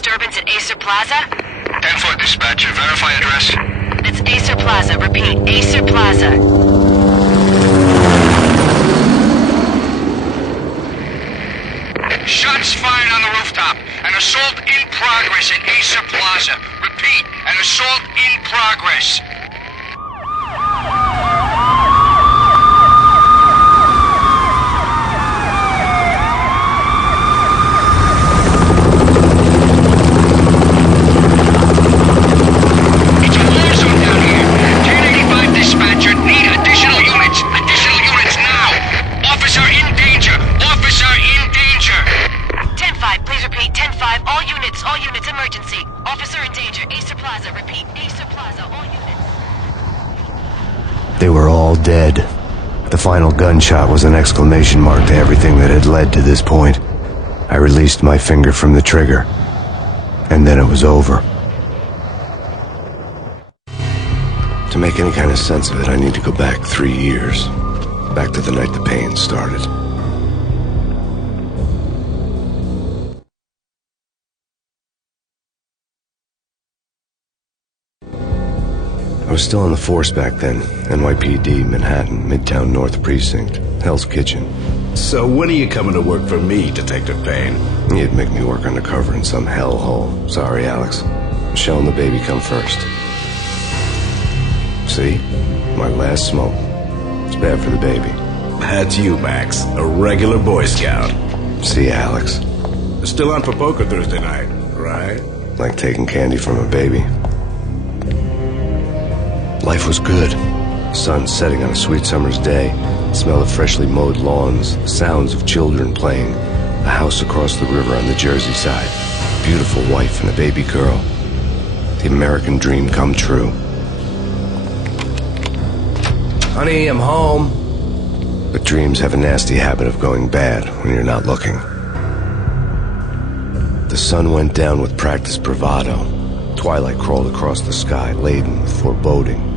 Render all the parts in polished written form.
disturbance at Acer Plaza? 10-4 dispatcher. Verify address. It's Acer Plaza. Repeat, Acer Plaza. Shots fired on the rooftop. An assault in progress at Acer Plaza. Repeat, an assault in progress. It's a war zone down here. 1085 dispatcher. Need additional units. Additional units now. Officer in danger. Officer in danger. 10-5, please repeat. 10-5, all units, emergency. Officer in danger, Acer Plaza. Repeat, Acer Plaza, all units. They were all dead. The final gunshot was an exclamation mark to everything that had led to this point. I released my finger from the trigger, and then it was over. To make any kind of sense of it, I need to go back 3 years. Back to the night the Payne started. I was still on the force back then. NYPD, Manhattan, Midtown North Precinct, Hell's Kitchen. So when are you coming to work for me, Detective Payne? You'd make me work undercover in some hellhole. Sorry, Alex. Michelle and the baby come first. See? My last smoke. It's bad for the baby. That's you, Max. A regular Boy Scout. See, Alex. Still on for poker Thursday night, right? Like taking candy from a baby. Life was good. Sun setting on a sweet summer's day. Smell of freshly mowed lawns. Sounds of children playing. A house across the river on the Jersey side. Beautiful wife and a baby girl. The American dream come true. Honey, I'm home. But dreams have a nasty habit of going bad when you're not looking. The sun went down with practiced bravado. Twilight crawled across the sky, laden with foreboding.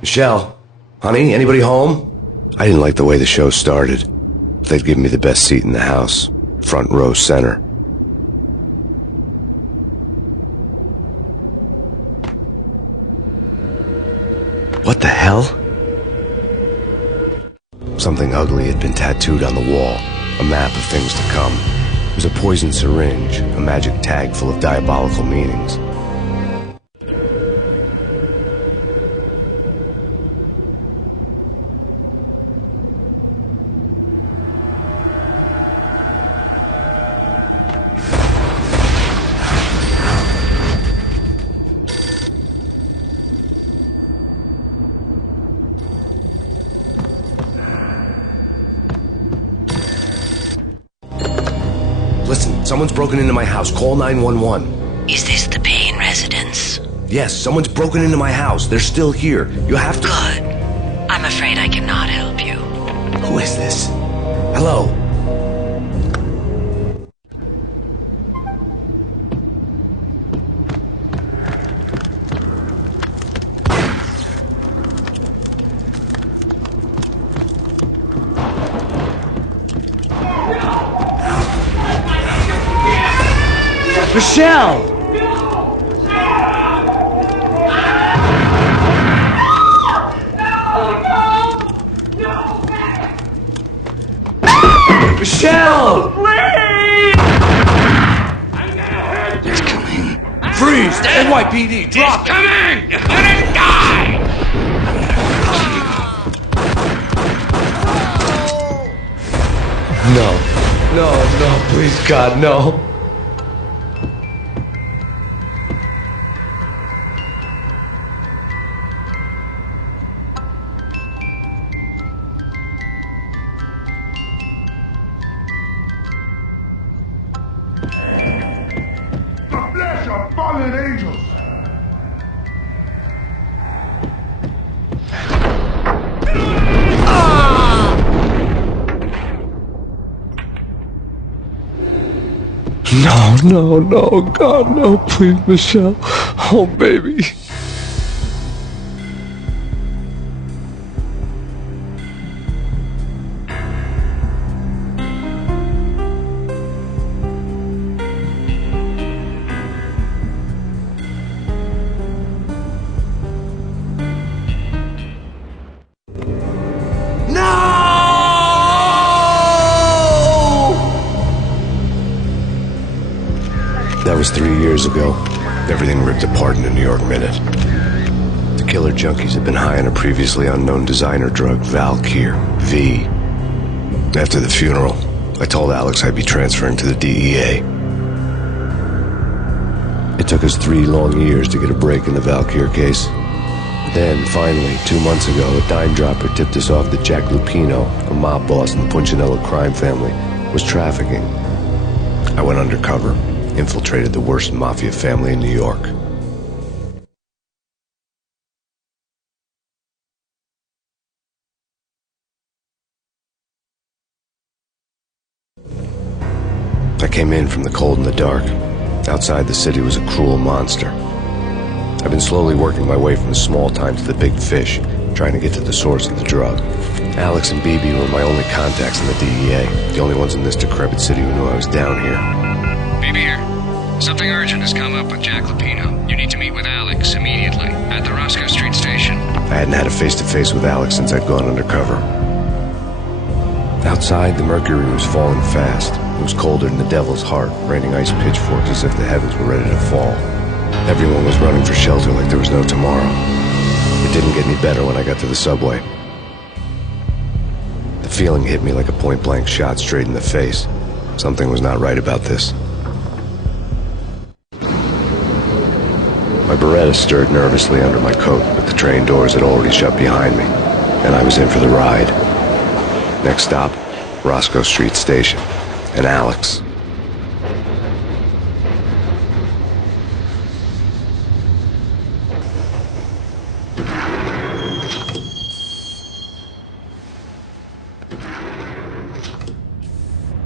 Michelle, honey, anybody home? I didn't like the way the show started. They'd give me the best seat in the house, front row center. What the hell? Something ugly had been tattooed on the wall, a map of things to come. It was a poison syringe, a magic tag full of diabolical meanings. Listen, someone's broken into my house. Call 911. Is this the Payne residence? Yes, someone's broken into my house. They're still here. You have to... Good. I'm afraid I cannot help you. Who is this? Hello? Michelle! Michelle! Please! It's coming. Freeze! NYPD, drop it! Coming! You're gonna die! No, please, God, no. The flesh of fallen angels! No, God, no, please, Michelle. Oh, baby. years ago, everything ripped apart in a New York minute. The killer junkies had been high on a previously unknown designer drug, Valkyr, V. After the funeral, I told Alex I'd be transferring to the DEA. It took us 3 long years to get a break in the Valkyr case. Then, finally, 2 months ago, a dime dropper tipped us off that Jack Lupino, a mob boss in the Punchinello crime family, was trafficking. I went undercover, infiltrated the worst mafia family in New York. I came in from the cold and the dark. Outside the city was a cruel monster. I've been slowly working my way from the small time to the big fish, trying to get to the source of the drug. Alex and BB were my only contacts in the DEA, the only ones in this decrepit city who knew I was down here. BB here. Something urgent has come up with Jack Lupino. You need to meet with Alex immediately at the Roscoe Street station. I hadn't had a face-to-face with Alex since I'd gone undercover. Outside, the mercury was falling fast. It was colder than the devil's heart, raining ice pitchforks as if the heavens were ready to fall. Everyone was running for shelter like there was no tomorrow. It didn't get any better when I got to the subway. The feeling hit me like a point-blank shot straight in the face. Something was not right about this. My Beretta stirred nervously under my coat, but the train doors had already shut behind me, and I was in for the ride. Next stop, Roscoe Street Station, and Alex.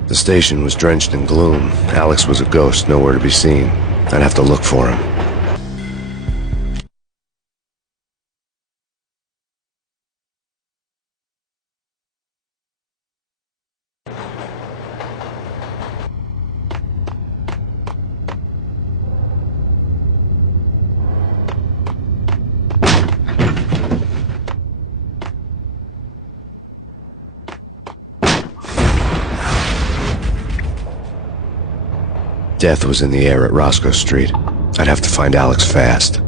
The station was drenched in gloom. Alex was a ghost, nowhere to be seen. I'd have to look for him. Death was in the air at Roscoe Street. I'd have to find Alex fast.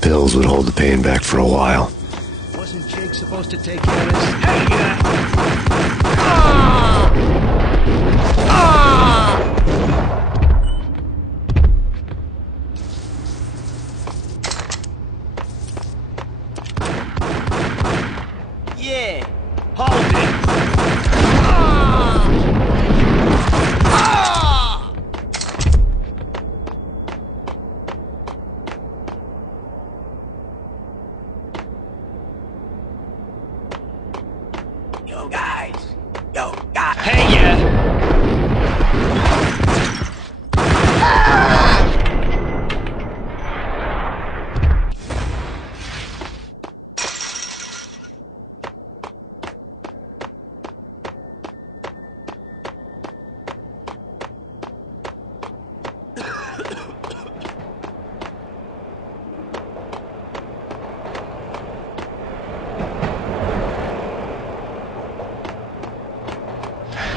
Pills would hold the pain back for a while. Wasn't Jake supposed to take care of this? Hey, yeah, hold it. Hey, yeah!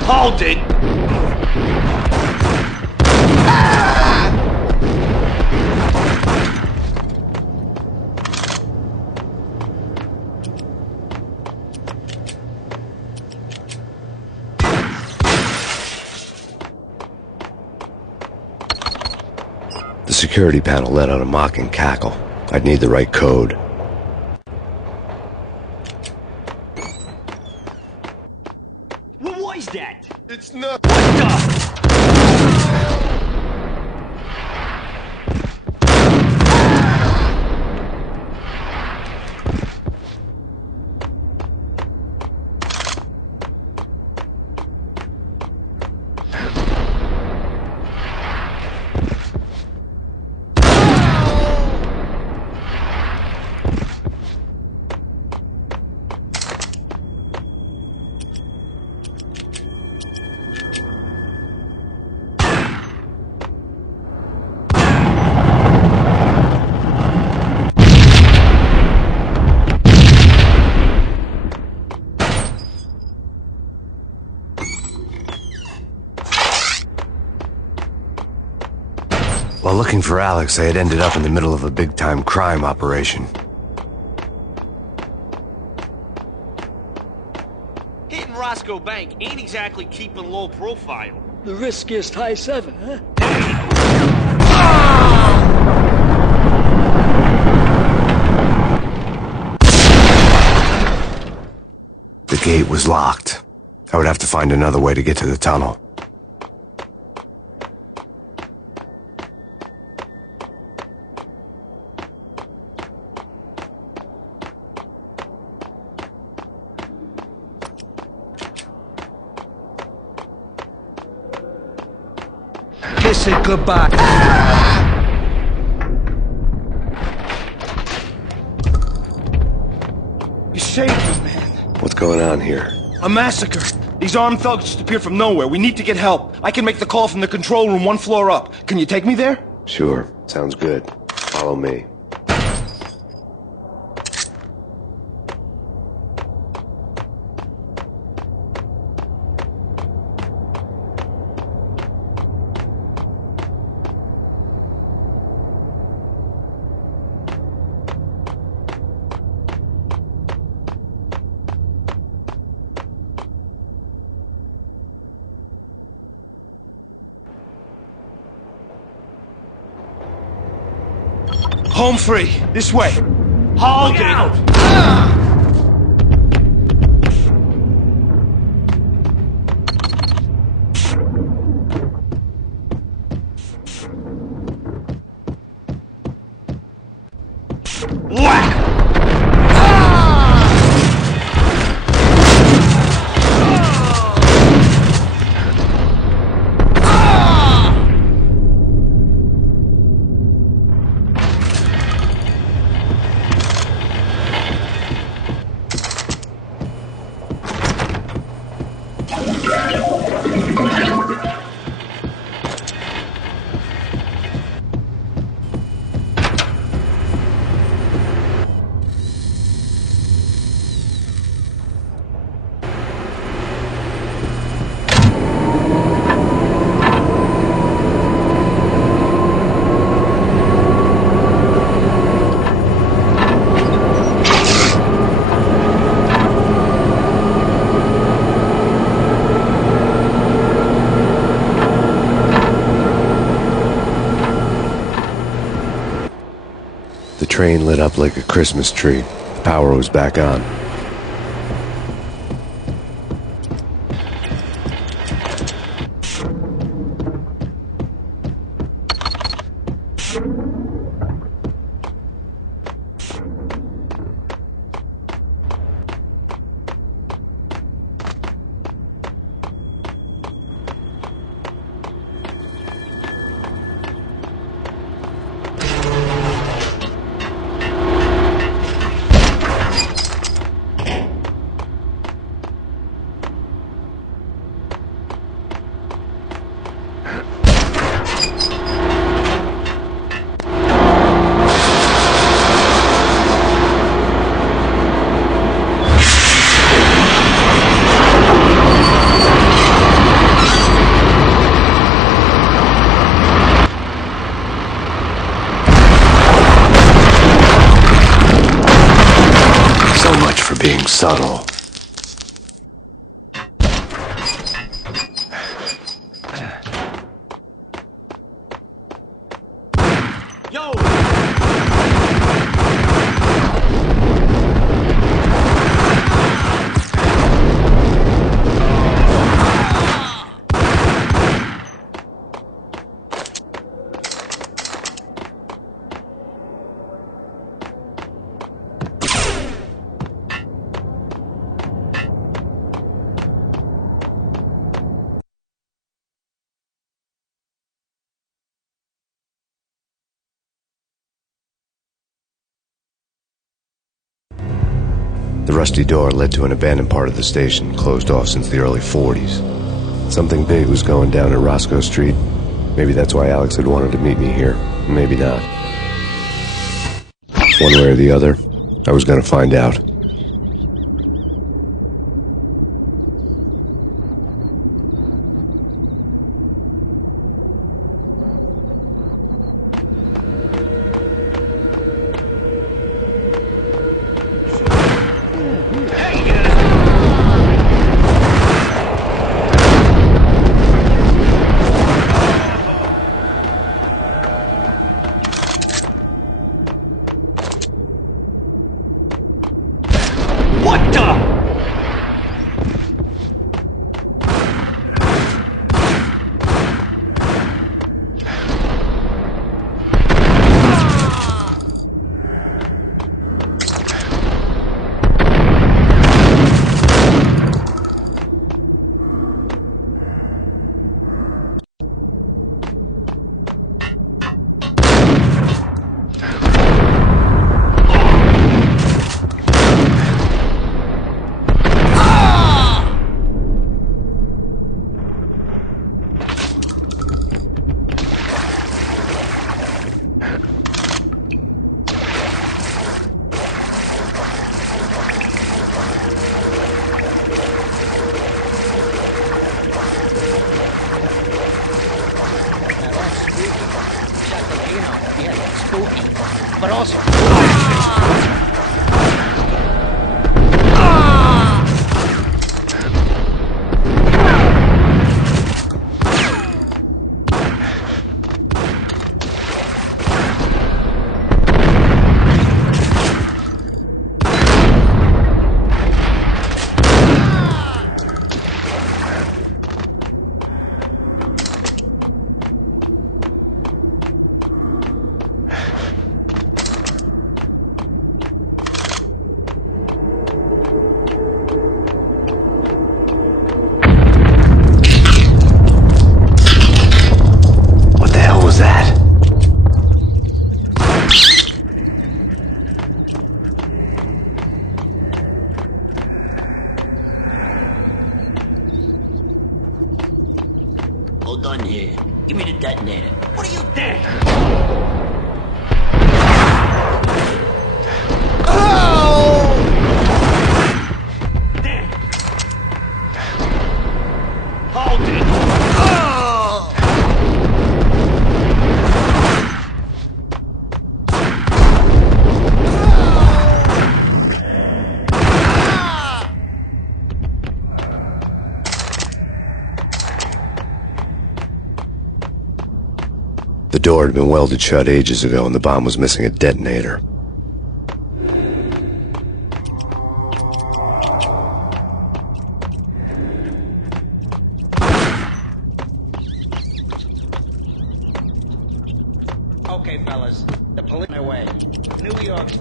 Hold it! The security panel let out a mocking cackle. I'd need the right code. What was that? It's not. What the? While looking for Alex, I had ended up in the middle of a big-time crime operation. Hitting Roscoe Bank ain't exactly keeping low profile. The riskiest high seven, huh? The gate was locked. I would have to find another way to get to the tunnel. Kiss it goodbye. You saved me, man. What's going on here? A massacre. These armed thugs just appeared from nowhere. We need to get help. I can make the call from the control room 1 floor up. Can you take me there? Sure, sounds good. Follow me. Home free. This way. Hold out! Whack! The train lit up like a Christmas tree. The power was back on. Being subtle. Yo! The rusty door led to an abandoned part of the station, closed off since the early 40s. Something big was going down at Roscoe Street. Maybe that's why Alex had wanted to meet me here. Maybe not. One way or the other, I was going to find out. but also... Hold on here. Give me the detonator. What are you doing? Hold it! The door had been welded shut ages ago, and the bomb was missing a detonator. Okay, fellas. The police on their way. New York's...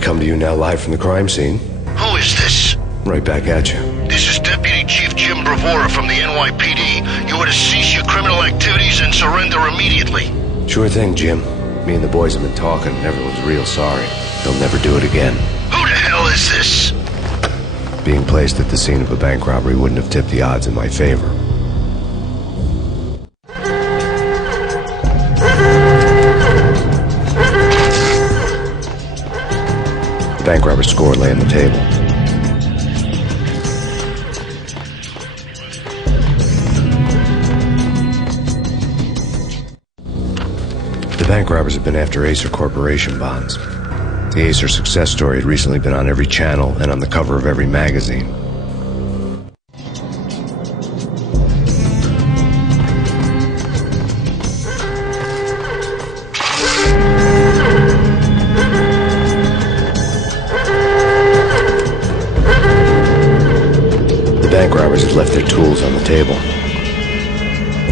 Come to you now live from the crime scene. Who is this? Right back at you. This is Deputy Chief Jim Bravura from the NYPD. You are to cease your criminal activities and surrender immediately. Sure thing, Jim. Me and the boys have been talking, and everyone's real sorry. They'll never do it again. Who the hell is this? Being placed at the scene of a bank robbery wouldn't have tipped the odds in my favor. The bank robber's score lay on the table. The bank robbers had been after Acer Corporation bonds. The Acer success story had recently been on every channel and on the cover of every magazine. The bank robbers had left their tools on the table.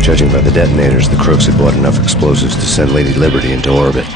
Judging by the detonators, the crooks had bought enough explosives to send Lady Liberty into orbit.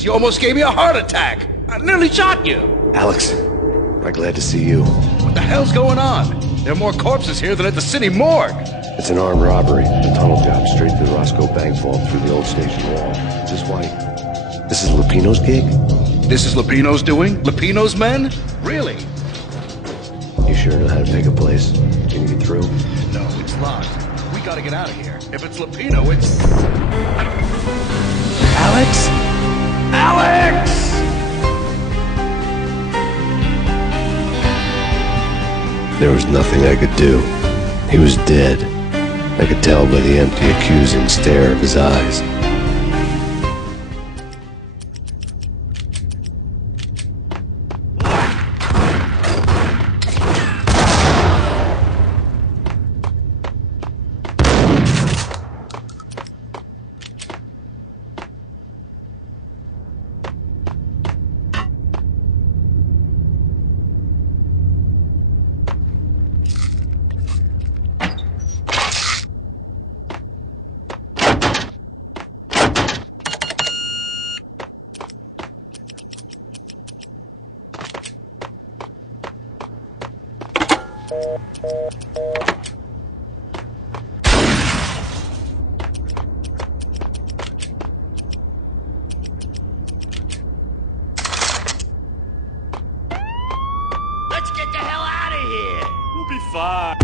Jesus, you almost gave me a heart attack! I nearly shot you! Alex, I'm glad to see you. What the hell's going on? There are more corpses here than at the city morgue! It's an armed robbery. A tunnel job straight through the Roscoe Bank vault through the old station wall. This is Lupino's gig? This is Lupino's doing? Lupino's men? Really? You sure know how to pick a place? Can you get through? No, it's locked. We gotta get out of here. If it's Lupino, it's... Alex? Alex! There was nothing I could do. He was dead. I could tell by the empty, accusing stare of his eyes. Let's get the hell out of here! We'll be fine.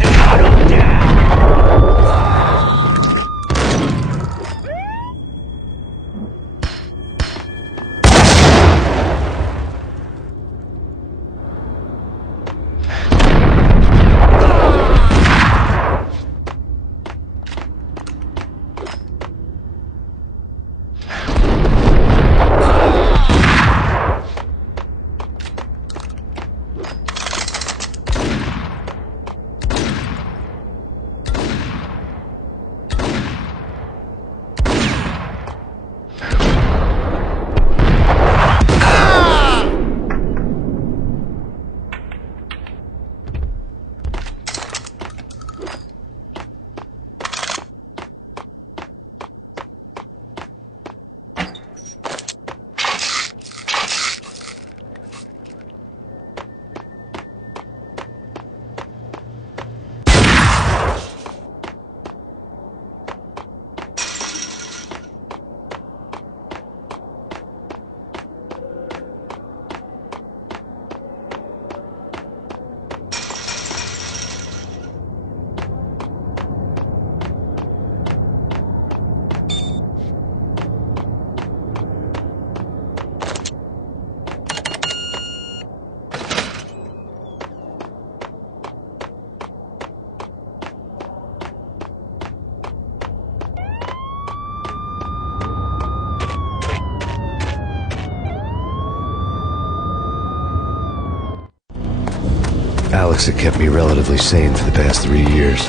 Alex had kept me relatively sane for the past 3 years.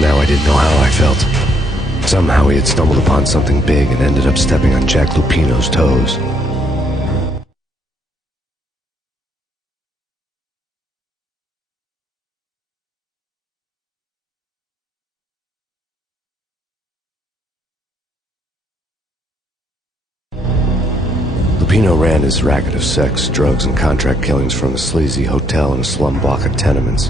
Now I didn't know how I felt. Somehow he had stumbled upon something big and ended up stepping on Jack Lupino's toes. Lupino ran his racket of sex, drugs, and contract killings from a sleazy hotel in a slum block of tenements.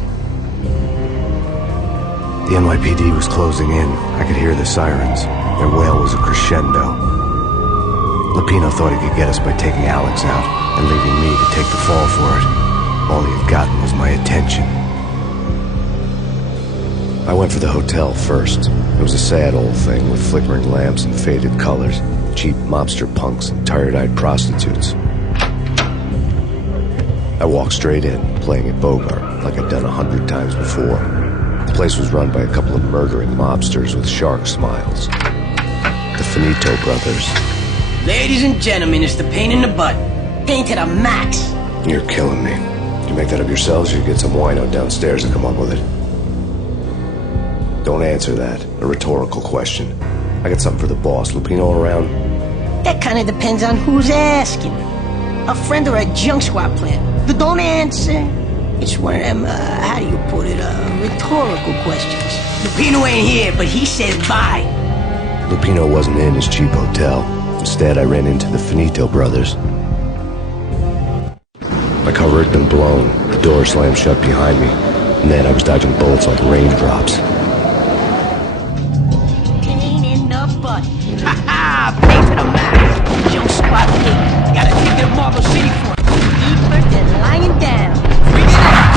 The NYPD was closing in. I could hear the sirens. Their wail was a crescendo. Lupino thought he could get us by taking Alex out and leaving me to take the fall for it. All he had gotten was my attention. I went for the hotel first. It was a sad old thing with flickering lamps and faded colors, cheap mobster punks and tired-eyed prostitutes. I walked straight in, playing at Bogart like I'd done 100 times before. The place was run by a couple of murdering mobsters with shark smiles. The Finito brothers. Ladies and gentlemen, it's the Payne in the butt. Payne to the max. You're killing me. Did you make that up yourselves, or you get some wino downstairs to come up with it? Don't answer that. A rhetorical question. I got something for the boss. Lupino around? That kind of depends on who's asking. A friend or a junk squad plan. But don't answer. It's one of them, how do you put it, rhetorical questions. Lupino ain't here, but he says bye. Lupino wasn't in his cheap hotel. Instead, I ran into the Finito brothers. My car ripped and blown, the door slammed shut behind me, and then I was dodging bullets like raindrops. Pain in the butt. Ha ha! Pay to the max. Jump squad pig. Gotta take that Marble City for it. Deeper than lying down. Bring it out!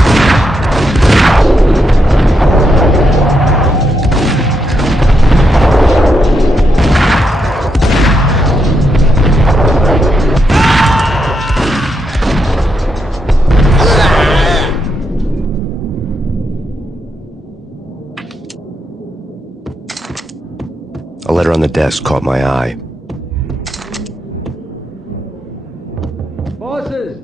A letter on the desk caught my eye. Bosses!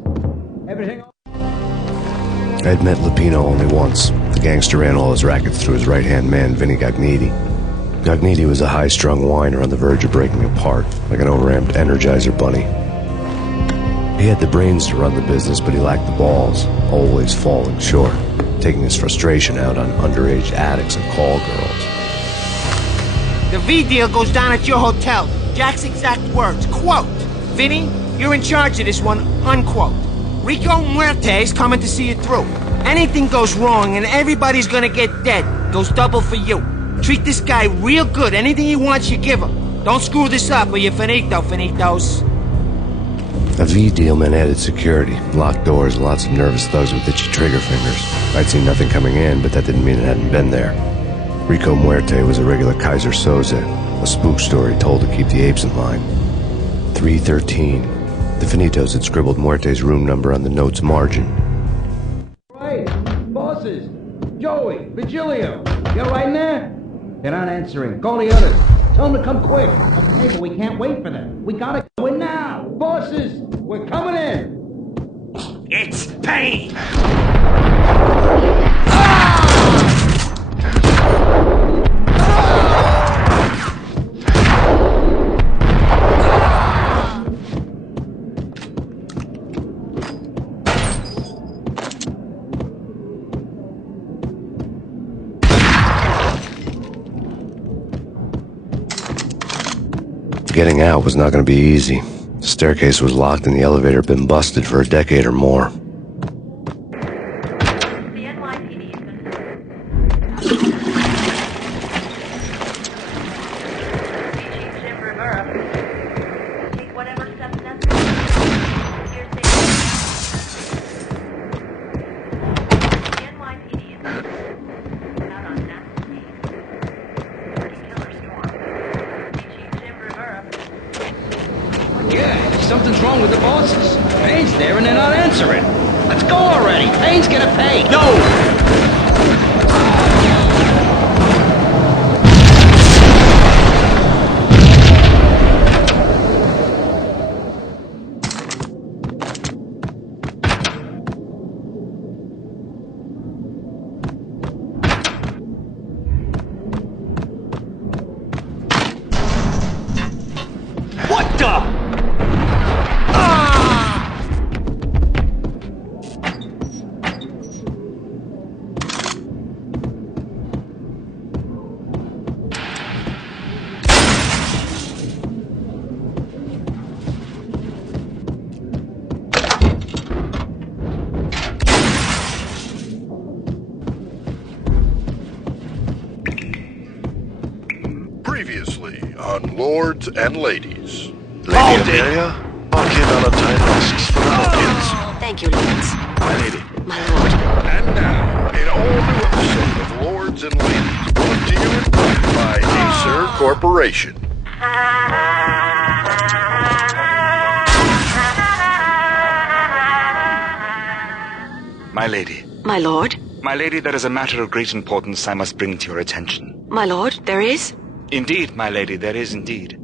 Everything... I had met Lupino only once. The gangster ran all his rackets through his right-hand man, Vinny Gagniti. Gagniti was a high-strung whiner on the verge of breaking apart, like an overamped Energizer bunny. He had the brains to run the business, but he lacked the balls, always falling short, taking his frustration out on underage addicts and call girls. The V deal goes down at your hotel. Jack's exact words, quote, "Vinny, you're in charge of this one," unquote. Rico Muerte's coming to see it through. Anything goes wrong and everybody's gonna get dead, goes double for you. Treat this guy real good. Anything he wants, you give him. Don't screw this up or you're finito, finitos. A V deal meant added security, locked doors, and lots of nervous thugs with itchy trigger fingers. I'd seen nothing coming in, but that didn't mean it hadn't been there. Rico Muerte was a regular Kaiser Soze, a spook story told to keep the apes in line. 313. The Finitos had scribbled Muerte's room number on the note's margin. Right, bosses! Joey, Virgilio, you right in there? They're not answering. Call the others. Tell them to come quick. Okay, but we can't wait for them. We gotta go in now. Bosses, we're coming in. It's Payne! Getting out was not going to be easy. The staircase was locked and the elevator had been busted for a decade or more. Something's wrong with the bosses. Payne's there and they're not answering. Let's go already. Payne's gonna pay. No! What the? Previously on Lords and Ladies. Lady Amelia, Bucky Valentine asks for opinions. Thank you, Lawrence. My lady. My lord. And now, an all-new episode of Lords and Ladies, brought to you in part by Acer Corporation. My lady. My lord. My lady, there is a matter of great importance I must bring to your attention. My lord, there is? Indeed, my lady, there is indeed.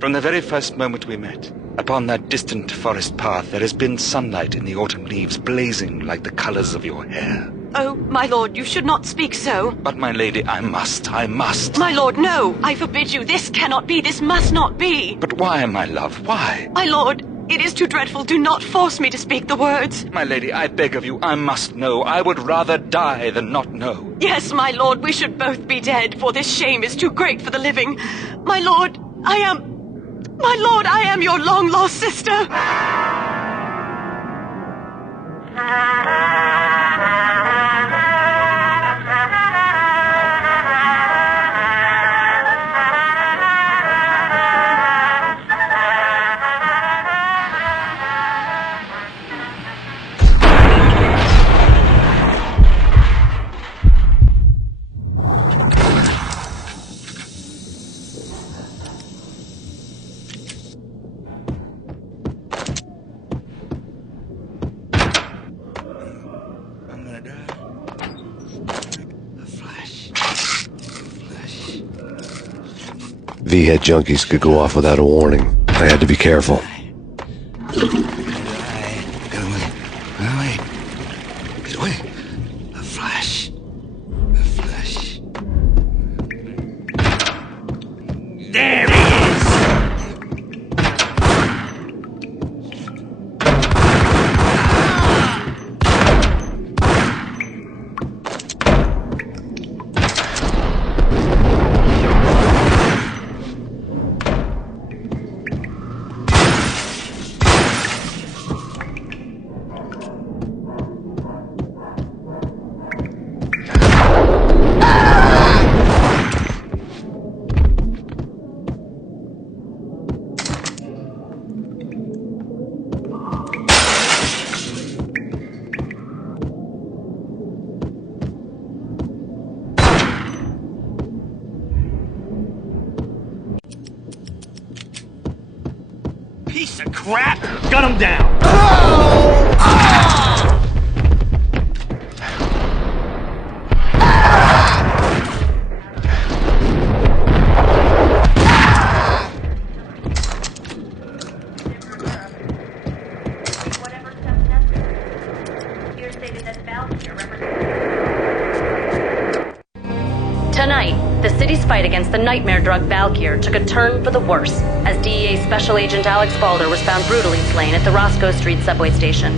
From the very first moment we met, upon that distant forest path, there has been sunlight in the autumn leaves blazing like the colors of your hair. Oh, my lord, you should not speak so. But, my lady, I must. My lord, no! I forbid you. This cannot be. This must not be. But why, my love, why? My lord, it is too dreadful. Do not force me to speak the words. My lady, I beg of you, I must know. I would rather die than not know. Yes, my lord, we should both be dead, for this shame is too great for the living. My lord, I am... My lord, I am your long-lost sister. V-head junkies could go off without a warning. I had to be careful. Get away. A flash. A flash. There he is! Piece of crap! Gun him down! Tonight, the city's fight against the nightmare drug Valkyr took a turn for the worse, as DEA Special Agent Alex Balder was found brutally slain at the Roscoe Street subway station.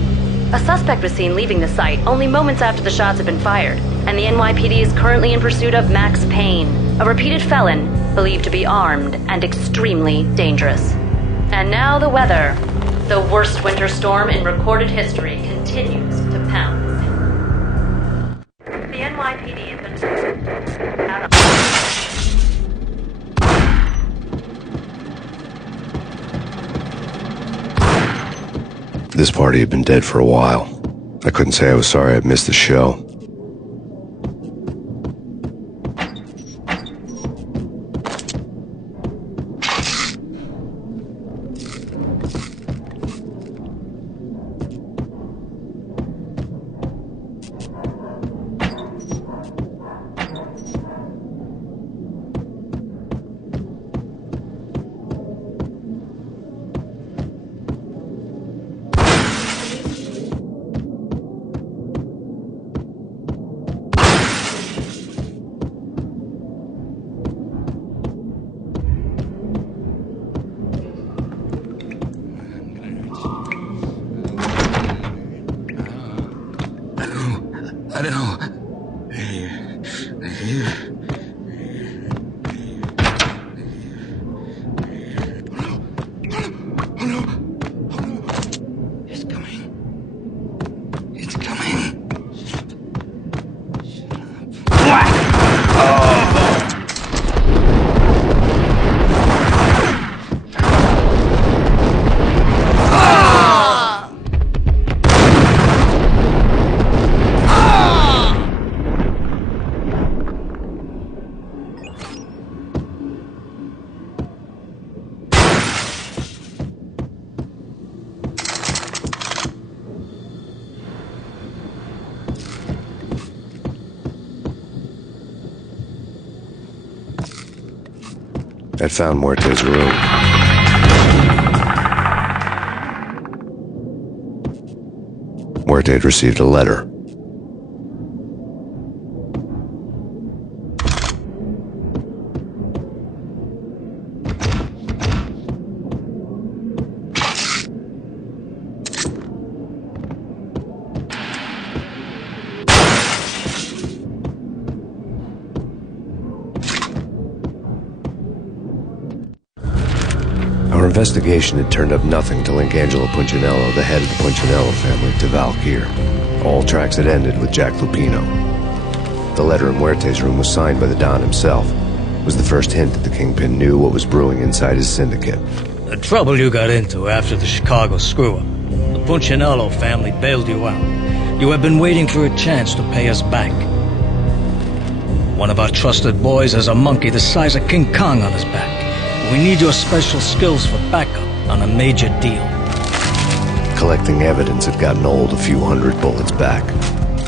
A suspect was seen leaving the site only moments after the shots had been fired, and the NYPD is currently in pursuit of Max Payne, a repeated felon believed to be armed and extremely dangerous. And now the weather. The worst winter storm in recorded history continues to pound. The NYPD has been... This party had been dead for a while. I couldn't say I was sorry I'd missed the show. I know. It's coming. It's coming. I found Muerte's room. Muerte had received a letter. I investigation had turned up nothing to link Angelo Punchinello, the head of the Punchinello family, to Valkyr. All tracks had ended with Jack Lupino. The letter in Muerte's room was signed by the Don himself. It was the first hint that the Kingpin knew what was brewing inside his syndicate. The trouble you got into after the Chicago screw-up. The Punchinello family bailed you out. You have been waiting for a chance to pay us back. One of our trusted boys has a monkey the size of King Kong on his back. We need your special skills for backup on a major deal. Collecting evidence had gotten old a few hundred bullets back.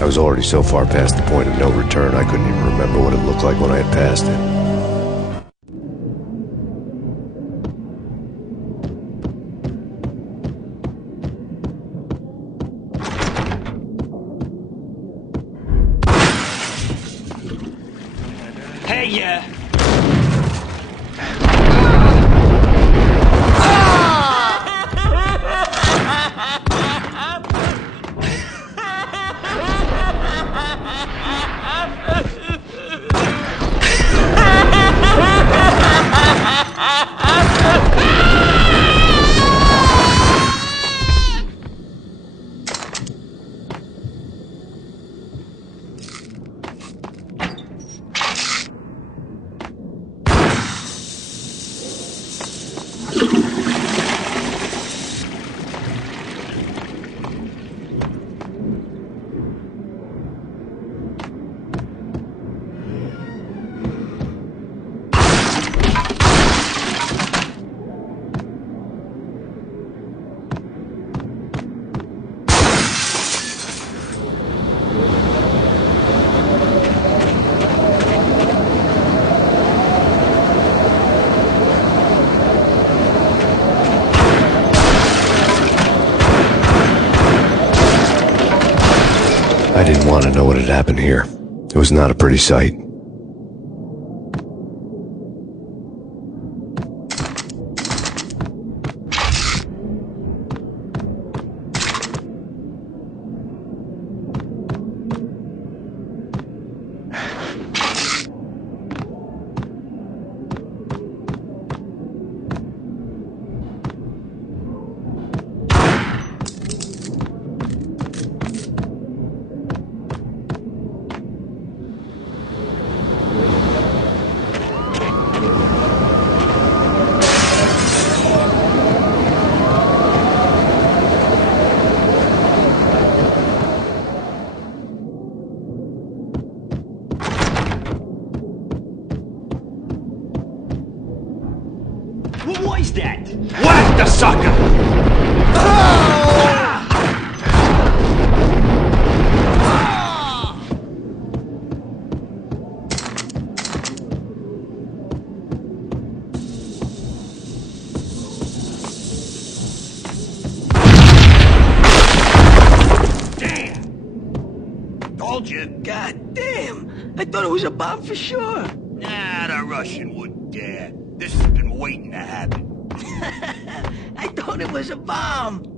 I was already so far past the point of no return I couldn't even remember what it looked like when I had passed it. I didn't want to know what had happened here. It was not a pretty sight. What was that? Whack the sucker! Damn! Told you. God damn! I thought it was a bomb for sure. Nah, the Russian wouldn't dare. This has been waiting to happen. I thought it was a bomb.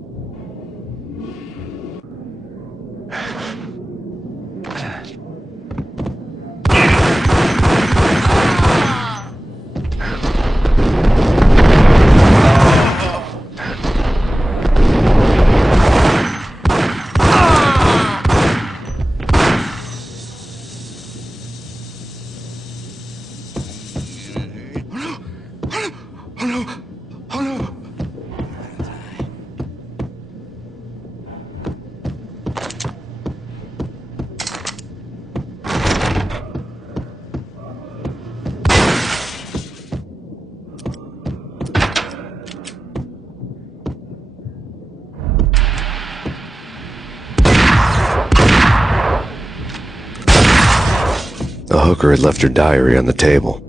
The hooker had left her diary on the table.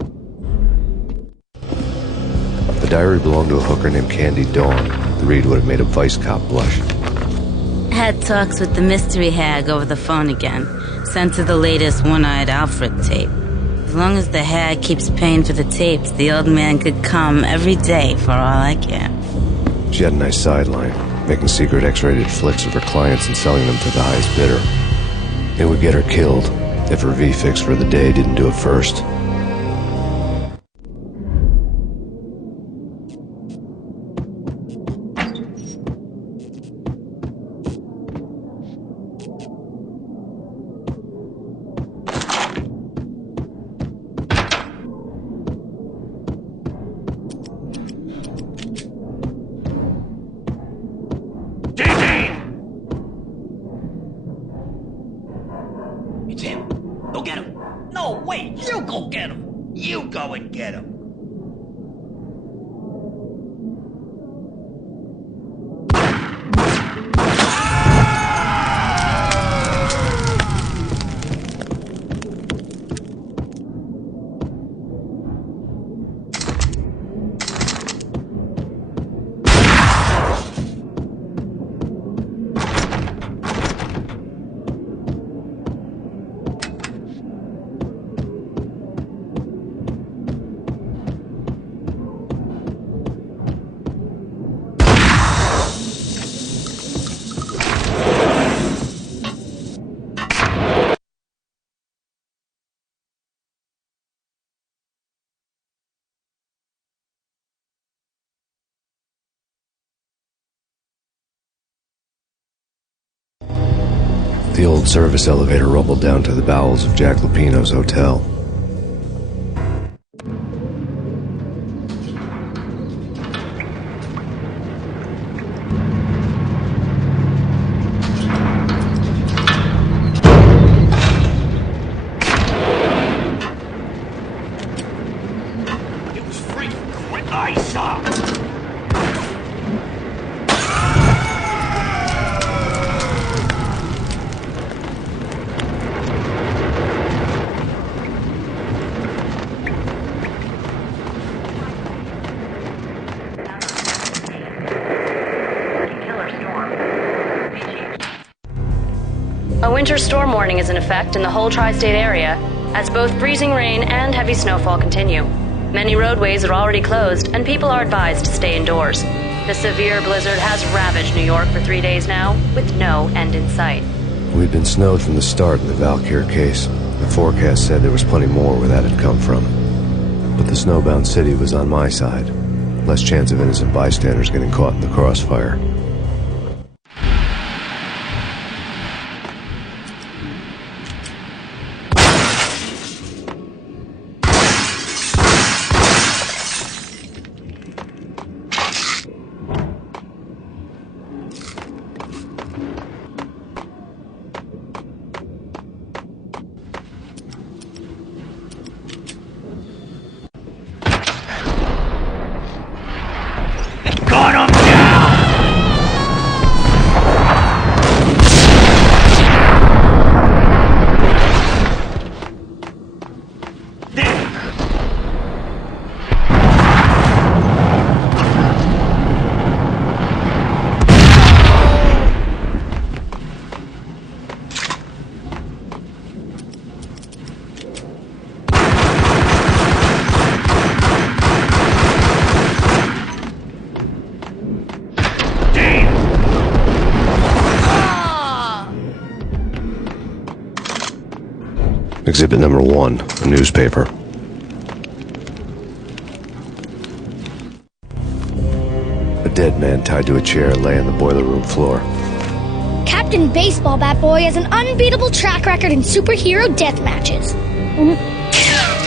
The diary belonged to a hooker named Candy Dawn. The read would have made a vice cop blush. Had talks with the mystery hag over the phone again. Sent to the latest One-Eyed Alfred tape. As long as the hag keeps paying for the tapes, the old man could come every day for all I care. She had a nice sideline, making secret X-rated flicks of her clients and selling them to the highest bidder. It would get her killed if her V-fix for the day didn't do it first. get him. No, wait, you go get him. You go and get him. The old service elevator rumbled down to the bowels of Jack Lupino's hotel. It was freaking great. I saw. A winter storm warning is in effect in the whole tri-state area, as both freezing rain and heavy snowfall continue. Many roadways are already closed, and people are advised to stay indoors. The severe blizzard has ravaged New York for 3 days now, with no end in sight. We'd been snowed from the start in the Valkyr case. The forecast said there was plenty more where that had come from. But the snowbound city was on my side. Less chance of innocent bystanders getting caught in the crossfire. Exhibit number 1, a newspaper. A dead man tied to a chair lay on the boiler room floor. Captain Baseball Bat Boy has an unbeatable track record in superhero death matches.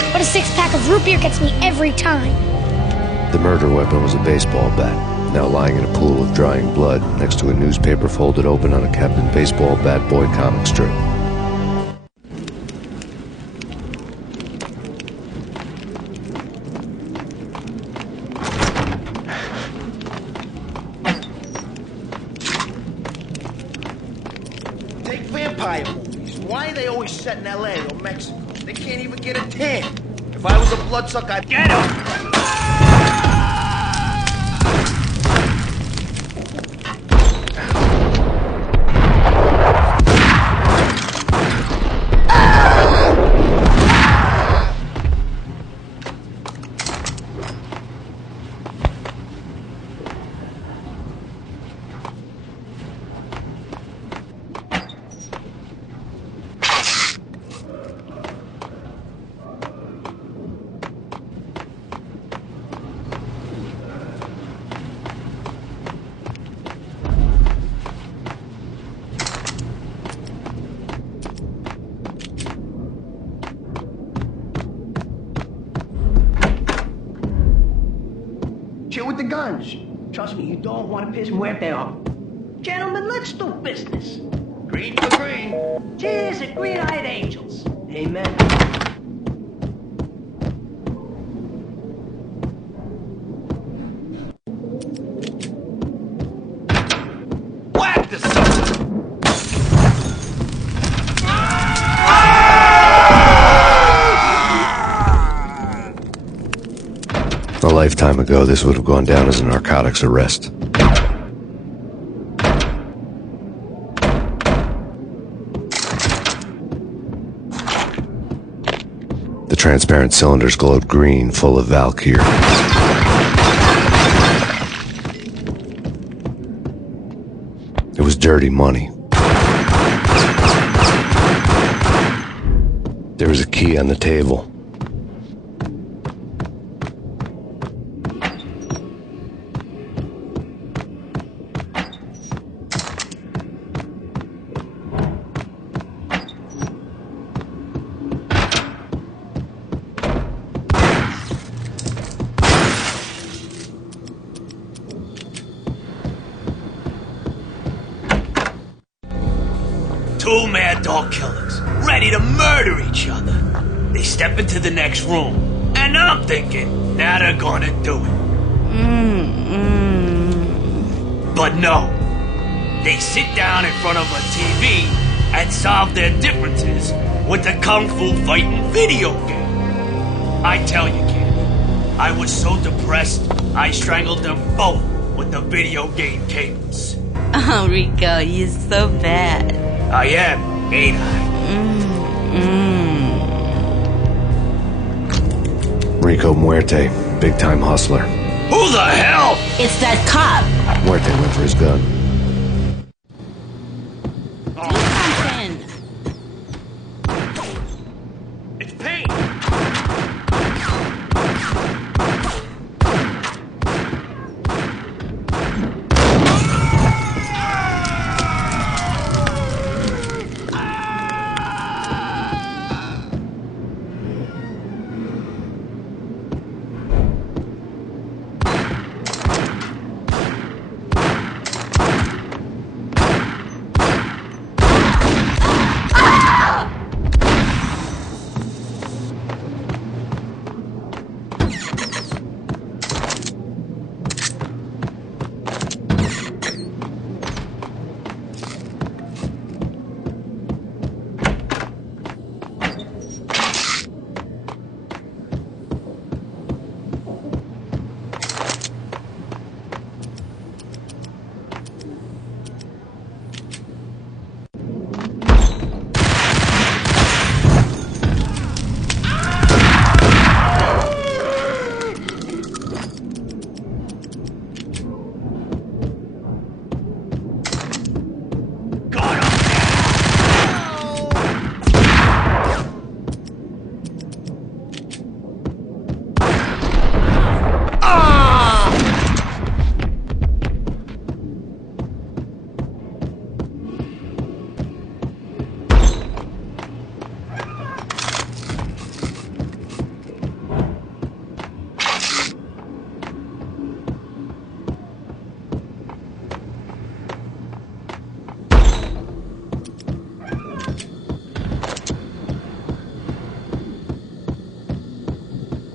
But a 6-pack of root beer gets me every time. The murder weapon was a baseball bat, now lying in a pool of drying blood next to a newspaper folded open on a Captain Baseball Bat Boy comic strip. Take vampire movies. Why are they always set in L.A. or Mexico? They can't even get a tan. If I was a bloodsucker, I'd get him! Chill with the guns. Trust me, you don't want to piss muerte off. Gentlemen, let's do business. Green for green. Cheers at Green-Eyed Angels. Amen. Whack the sucker! A lifetime ago, this would have gone down as a narcotics arrest. The transparent cylinders glowed green, full of Valkyr. It was dirty money. There was a key on the table. Two mad dog killers, ready to murder each other. They step into the next room, and I'm thinking, now they're gonna do it. But no. They sit down in front of a TV and solve their differences with the Kung Fu fighting video game. I tell you, kid, I was so depressed, I strangled them both with the video game cables. Oh, Rico, you're so bad. I am, ain't I? Rico Muerte, big-time hustler. Who the hell? It's that cop. Muerte went for his gun. It's Payne.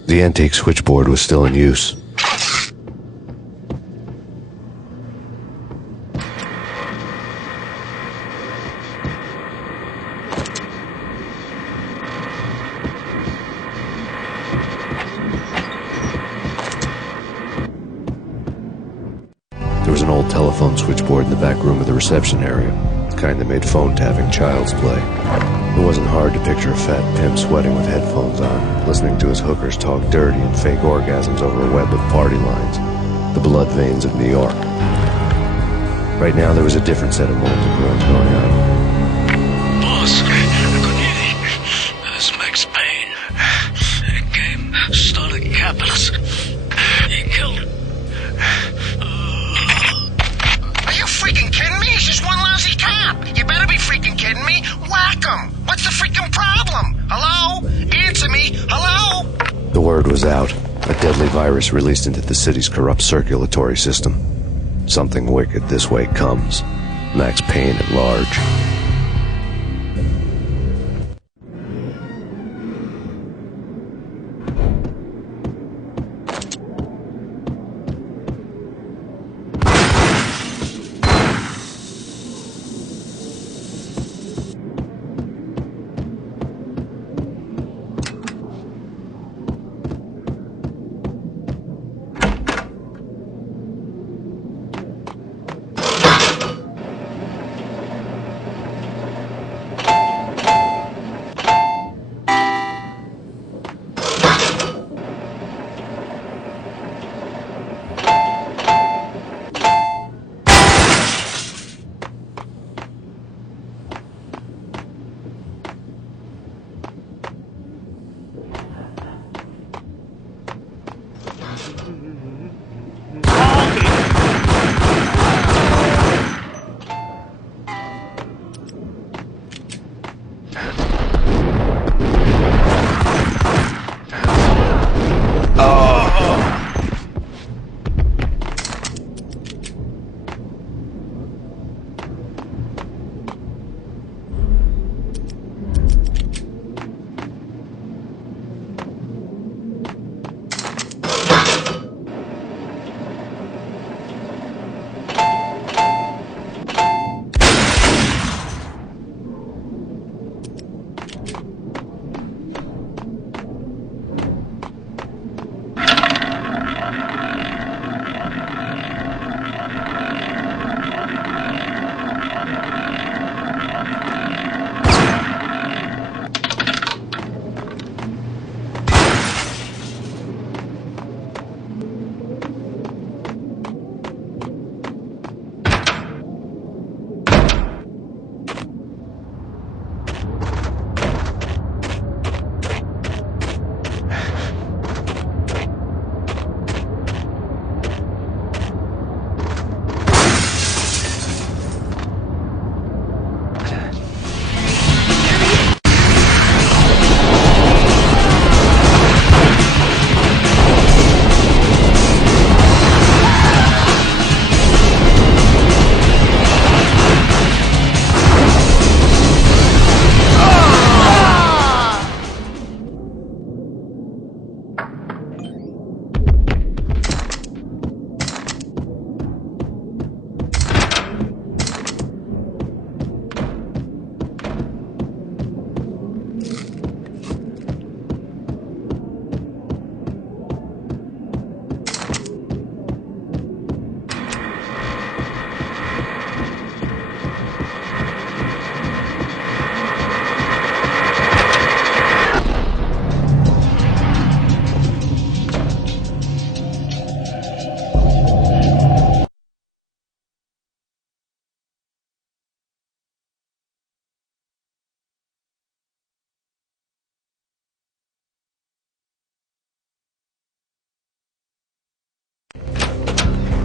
The antique switchboard was still in use. There was an old telephone switchboard in the back room of the reception area, the kind that made phone tapping child's play. It wasn't hard to picture a fat pimp sweating with headphones on, listening to his hookers talk dirty and fake orgasms over a web of party lines, the blood veins of New York. Right now there was a different set of molten grunts going on. Boss, good evening. This is Max Payne. A game started capitalist. He killed him. Are you freaking kidding me? He's just one lousy cop. You better be freaking kidding me. Whack him. What's the freaking problem? Hello? Answer me. Hello? The word was out. A deadly virus released into the city's corrupt circulatory system. Something wicked this way comes. Max Payne at large.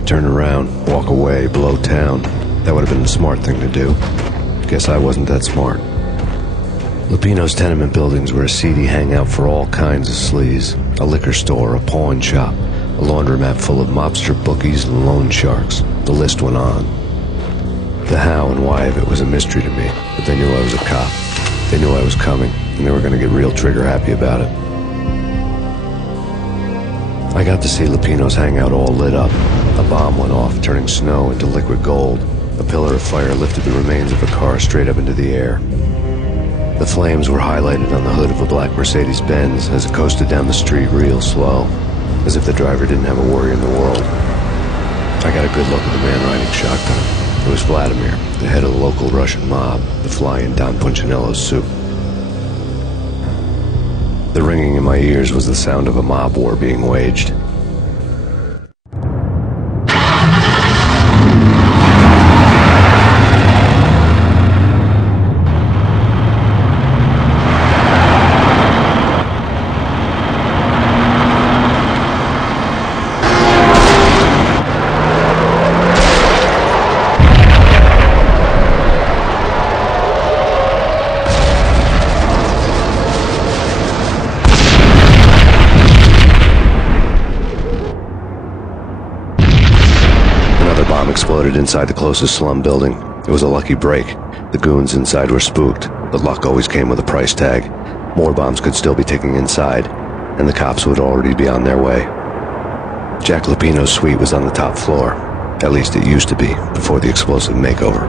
turn around, walk away, blow town. That would have been the smart thing to do. Guess I wasn't that smart. Lupino's tenement buildings were a seedy hangout for all kinds of sleaze. A liquor store, a pawn shop, a laundromat full of mobster bookies and loan sharks. The list went on. The how and why of it was a mystery to me, but they knew I was a cop. They knew I was coming, and they were going to get real trigger-happy about it. I got to see Lupino's hangout all lit up. A bomb went off, turning snow into liquid gold. A pillar of fire lifted the remains of a car straight up into the air. The flames were highlighted on the hood of a black Mercedes-Benz as it coasted down the street real slow, as if the driver didn't have a worry in the world. I got a good look at the man riding shotgun. It was Vladimir, the head of the local Russian mob, the fly in Don Punchinello's soup. The ringing in my ears was the sound of a mob war being waged. Exploded inside the closest slum building. It was a lucky break. The goons inside were spooked, but luck always came with a price tag. More bombs could still be ticking inside, and the cops would already be on their way. Jack Lupino's suite was on the top floor. At least it used to be, before the explosive makeover.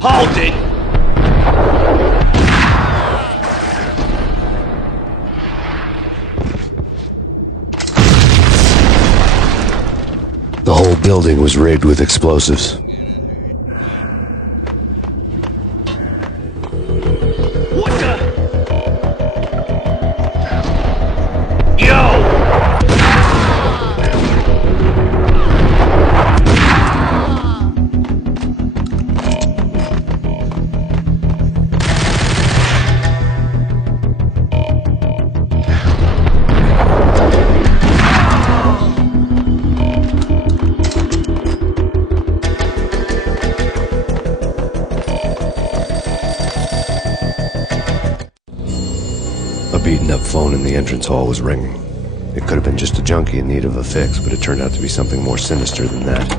Hold it! The whole building was rigged with explosives. What the? Yo! A beaten-up phone in the entrance hall was ringing. It could have been just a junkie in need of a fix, but it turned out to be something more sinister than that.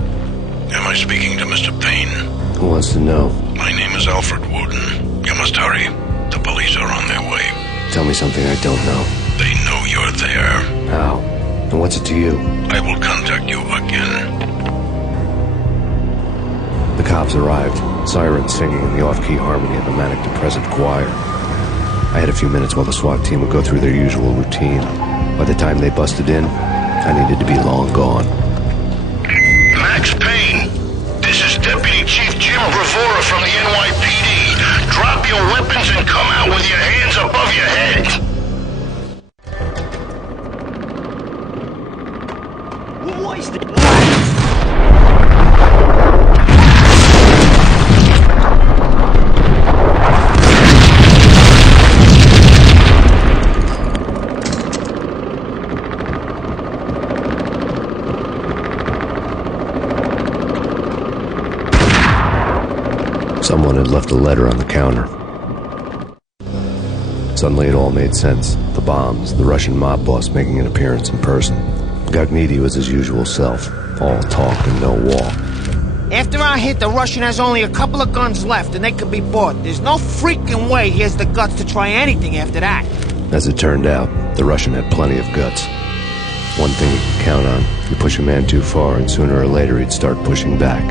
Am I speaking to Mr. Payne? Who wants to know? My name is Alfred Woden. You must hurry. The police are on their way. Tell me something I don't know. They know you're there. How? And what's it to you? I will contact you again. The cops arrived, sirens singing in the off-key harmony of a manic-depressive choir. I had a few minutes while the SWAT team would go through their usual routine. By the time they busted in, I needed to be long gone. Max Payne, this is Deputy Chief Jim Bravura from the NYPD. Drop your weapons and come out with your hands above your head. What is this? Someone had left a letter on the counter. Suddenly it all made sense. The bombs, the Russian mob boss making an appearance in person. Gagnidi was his usual self, all talk and no walk. After our hit, the Russian has only a couple of guns left, and they can be bought. There's no freaking way he has the guts to try anything after that. As it turned out, the Russian had plenty of guts. One thing he could count on, you push a man too far, and sooner or later he'd start pushing back.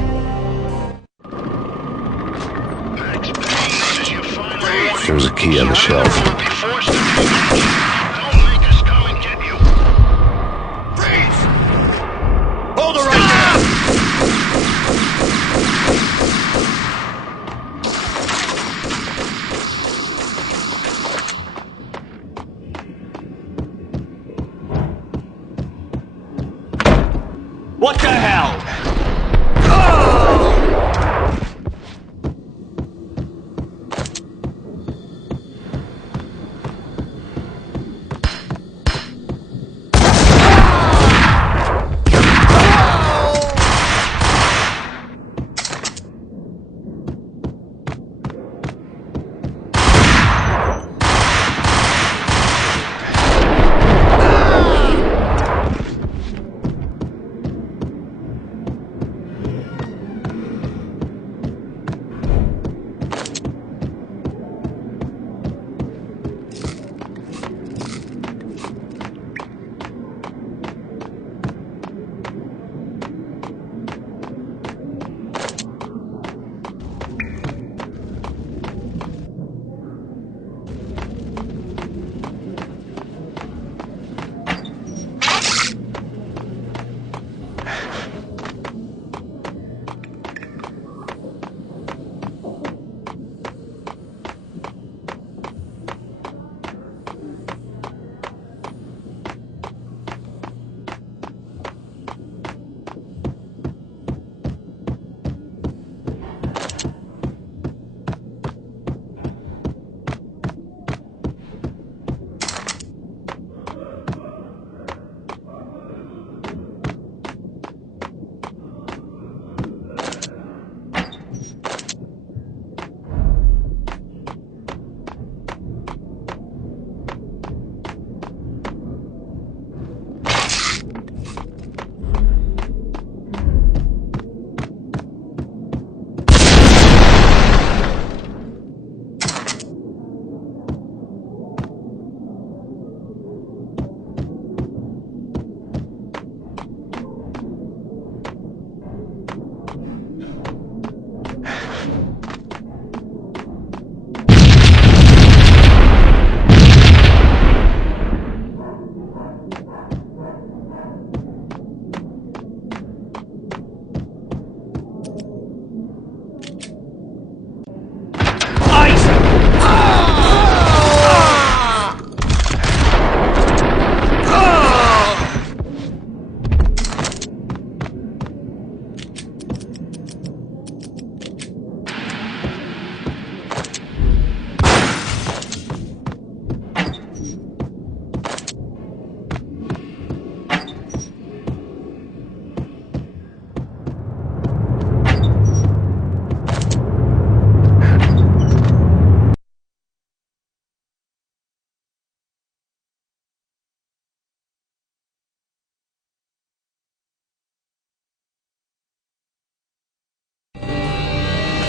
There was a key on the shelf. Hold her right there! What the hell?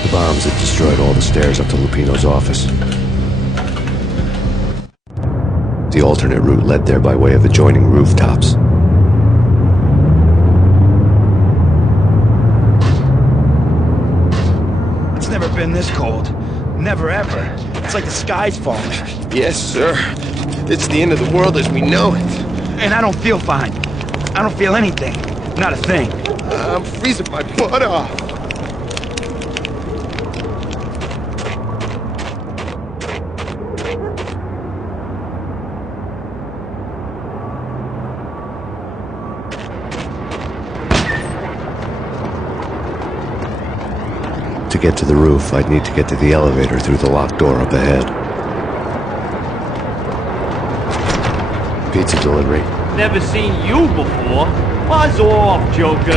The bombs had destroyed all the stairs up to Lupino's office. The alternate route led there by way of adjoining rooftops. It's never been this cold. Never ever. It's like the sky's falling. Yes, sir. It's the end of the world as we know it. And I don't feel fine. I don't feel anything. Not a thing. I'm freezing my butt off. To get to the roof, I'd need to get to the elevator through the locked door up ahead. Pizza delivery. Never seen you before. Buzz off, Joker.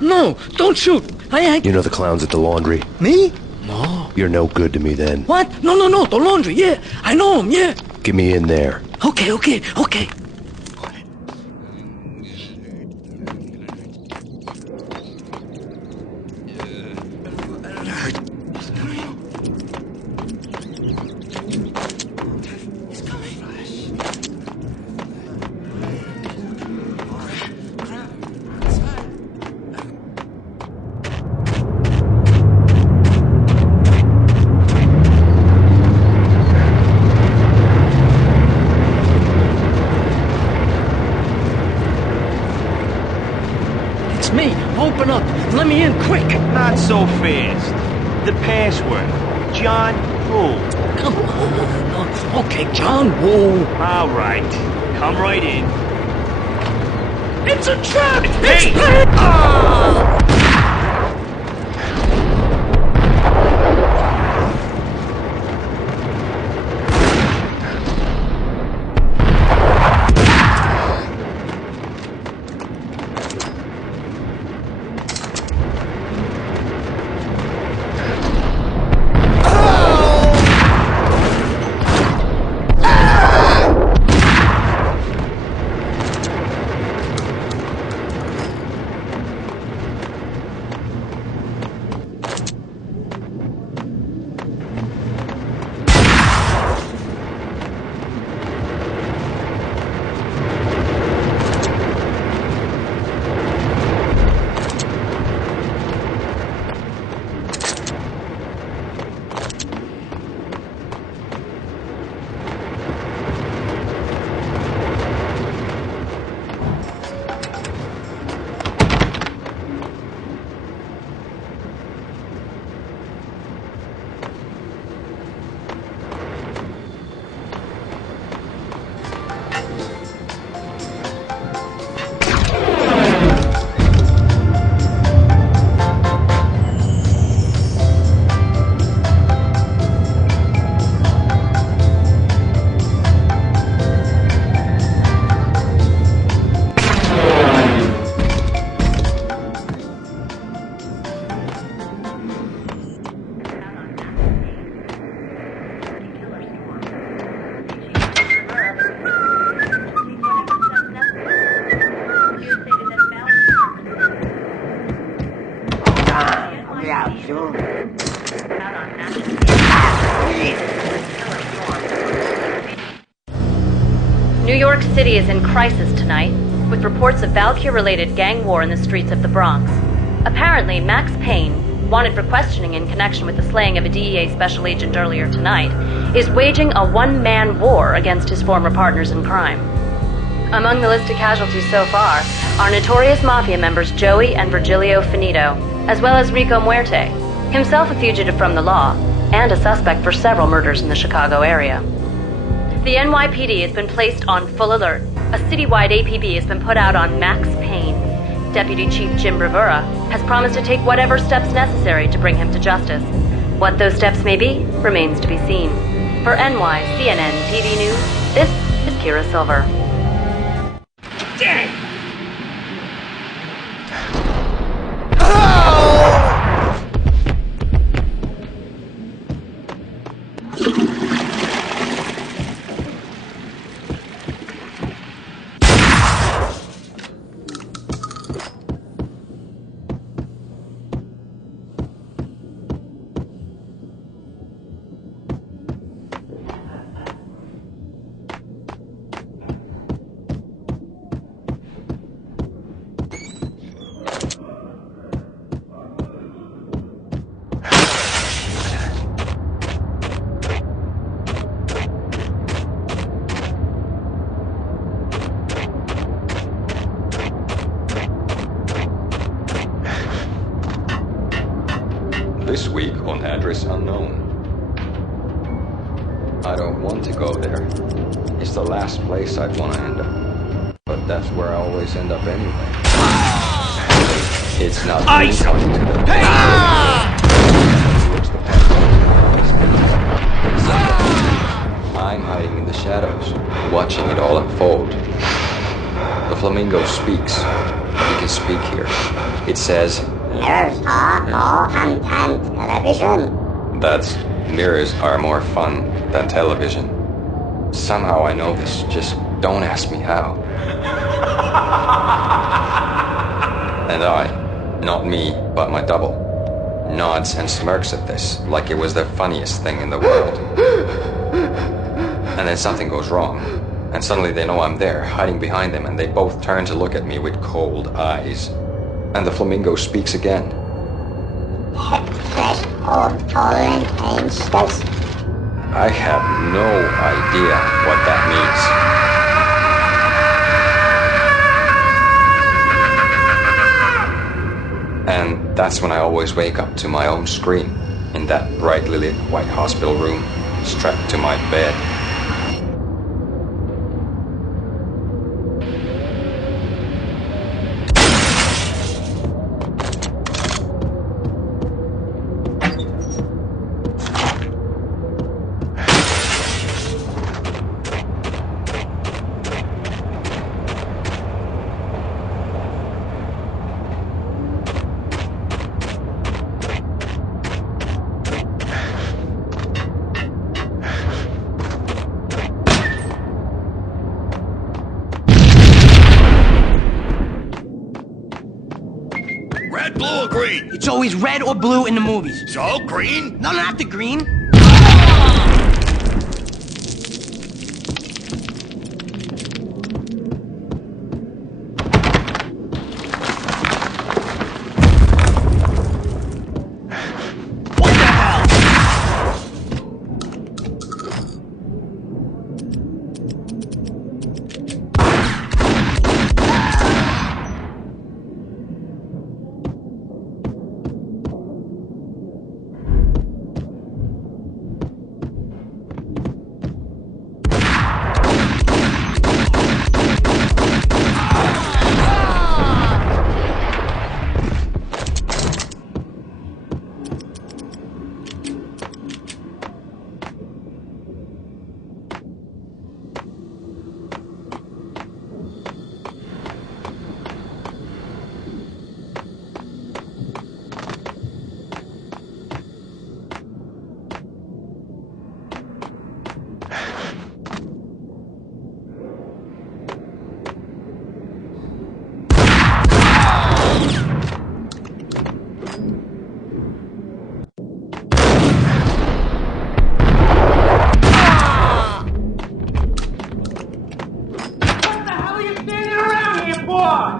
No, don't shoot. I ain't... You know the clowns at the laundry? Me? No. You're no good to me then. What? No, the laundry, yeah. I know him, yeah. Get me in there. Okay. Me, open up. Let me in, quick. Not so fast. The password. John Woo. Come on. Okay, John Woo. All right. Come right in. It's a trap! Hey! New York City is in crisis tonight, with reports of Valkyr-related gang war in the streets of the Bronx. Apparently, Max Payne, wanted for questioning in connection with the slaying of a DEA special agent earlier tonight, is waging a one-man war against his former partners in crime. Among the listed casualties so far are notorious mafia members Joey and Virgilio Finito, as well as Rico Muerte, himself a fugitive from the law, and a suspect for several murders in the Chicago area. The NYPD has been placed on full alert. A citywide APB has been put out on Max Payne. Deputy Chief Jim Rivera has promised to take whatever steps necessary to bring him to justice. What those steps may be remains to be seen. For NYCNN TV News, this is Kira Silver. Dang! This week on Address Unknown. I don't want to go there. It's the last place I'd want to end up. But that's where I always end up anyway. It's not me coming to the I'm hiding in the shadows, watching it all unfold. The flamingo speaks. He can speak here. It says, Mirrors are more fun than television. that's mirrors are more fun than television. Somehow I know this, just don't ask me how. And I, not me, but my double, nods and smirks at this like it was the funniest thing in the world. And then something goes wrong, and suddenly they know I'm there, hiding behind them, and they both turn to look at me with cold eyes. And the flamingo speaks again. Threshold tolerant pain stress. I have no idea what that means. And that's when I always wake up to my own scream in that brightly lit white hospital room, strapped to my bed. Red, blue, or green? It's always red or blue in the movies. So, green? No, not the green.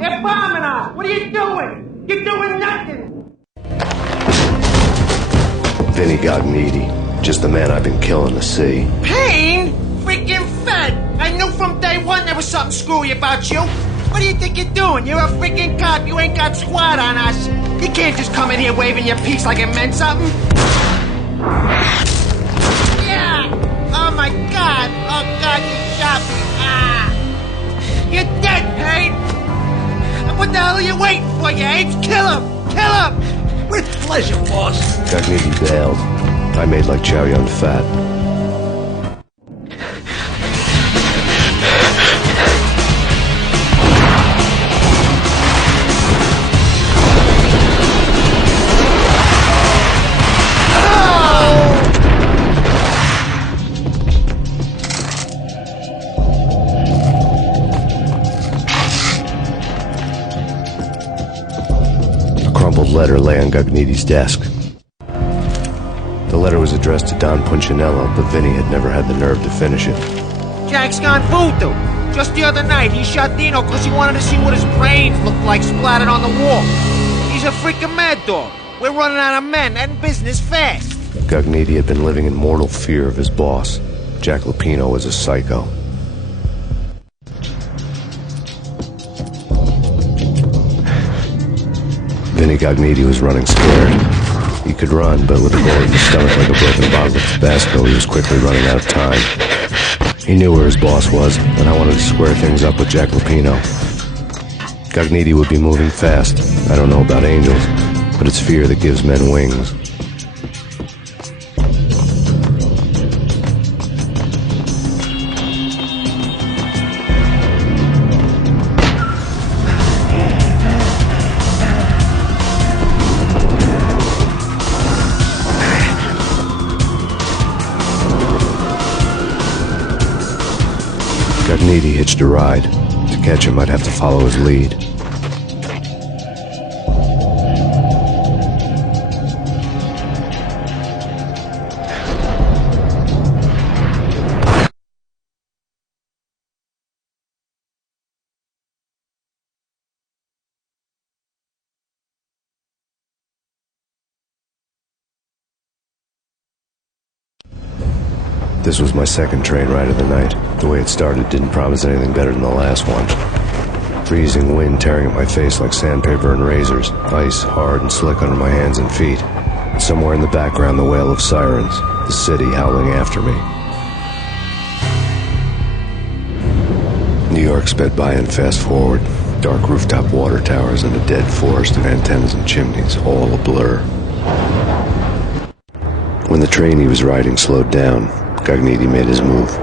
They're bombing us! What are you doing? You're doing nothing! Vinny Gognitti, just the man I've been killing to see. Payne? Freaking Fed! I knew from day one there was something screwy about you. What do you think you're doing? You're a freaking cop. You ain't got squad on us. You can't just come in here waving your piece like it meant something. Yeah! Oh my God! Oh God, you shot me! Ah! You're dead, Payne! What the hell are you waiting for, you apes? Kill him! Kill him! With pleasure, boss. Gognitti bailed. I made like Chow Yun Fat. Letter lay on Gognitti's desk. The letter was addressed to Don Punchinello, but Vinny had never had the nerve to finish it. Jack's gone voodoo. Just the other night, he shot Dino because he wanted to see what his brains looked like splattered on the wall. He's a freaking mad dog. We're running out of men and business fast. Gognitti had been living in mortal fear of his boss. Jack Lupino was a psycho. Vinny Gognitti was running scared. He could run, but with a bullet in his stomach like a broken bottle of Tabasco, he was quickly running out of time. He knew where his boss was, and I wanted to square things up with Jack Lupino. Gognitti would be moving fast. I don't know about angels, but it's fear that gives men wings. Cogniti hitched a ride. To catch him, I'd have to follow his lead. This was my second train ride of the night. The way it started didn't promise anything better than the last one. Freezing wind tearing at my face like sandpaper and razors, ice hard and slick under my hands and feet. And somewhere in the background, the wail of sirens, the city howling after me. New York sped by in fast forward. Dark rooftop water towers and a dead forest of antennas and chimneys, all a blur. When the train he was riding slowed down, Cogniti made his move.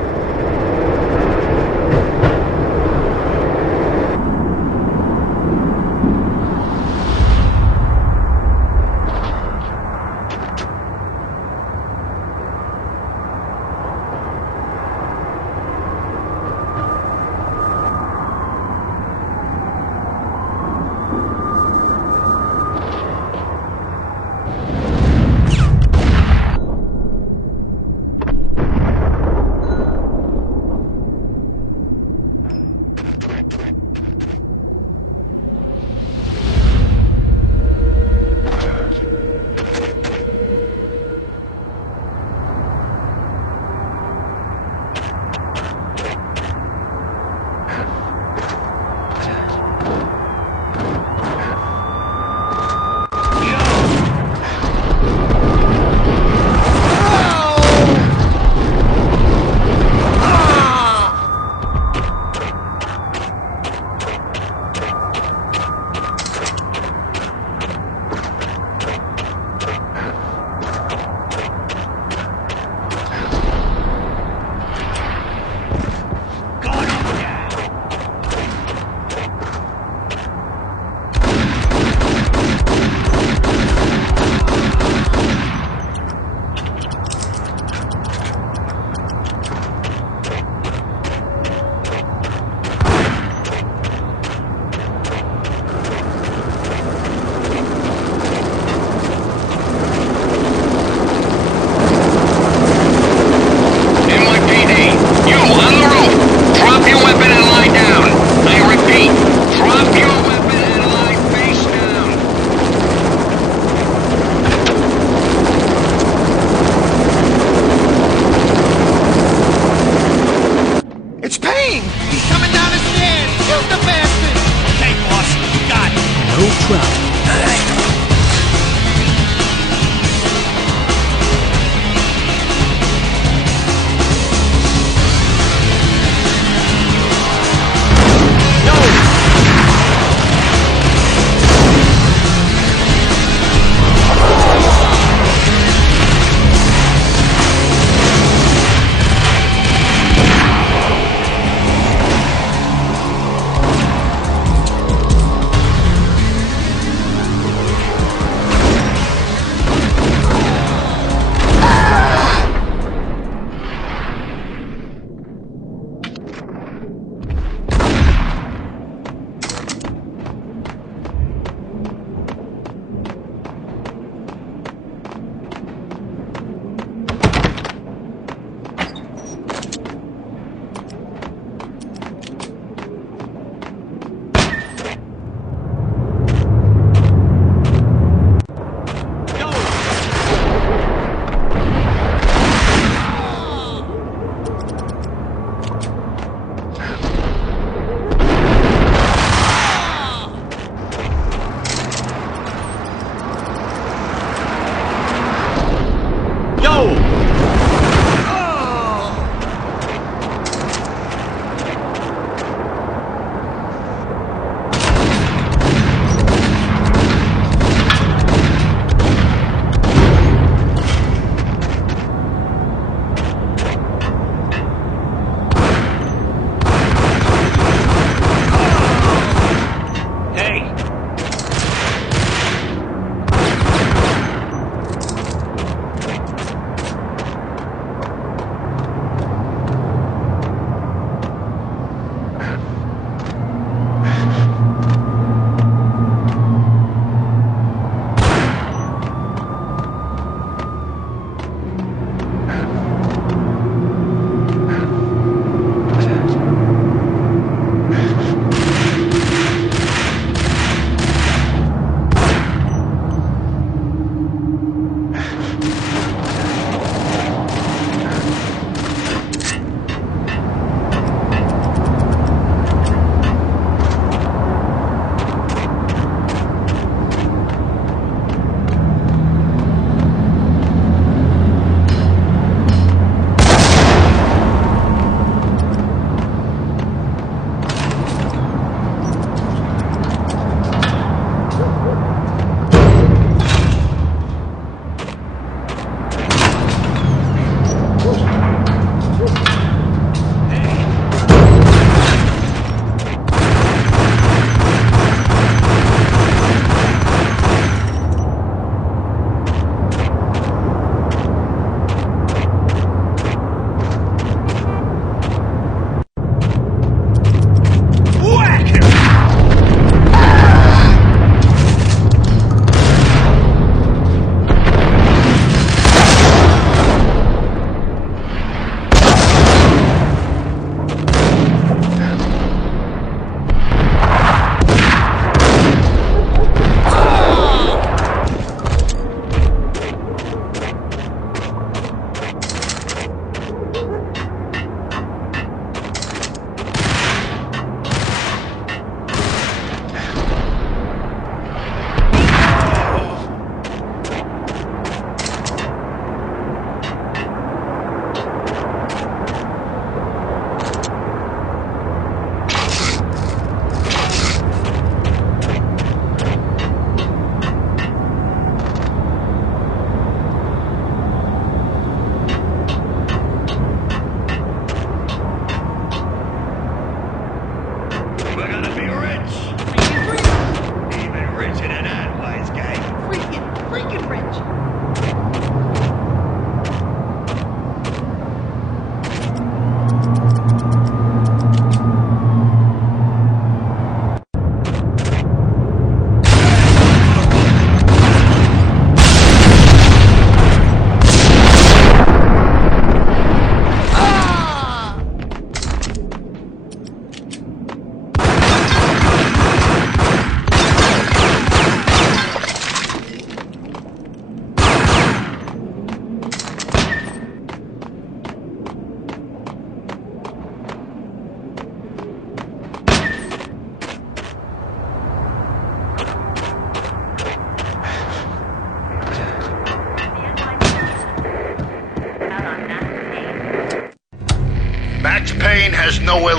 It's Payne! He's coming down the stairs! Shoot the bastard! Okay, boss, you got it. No problem.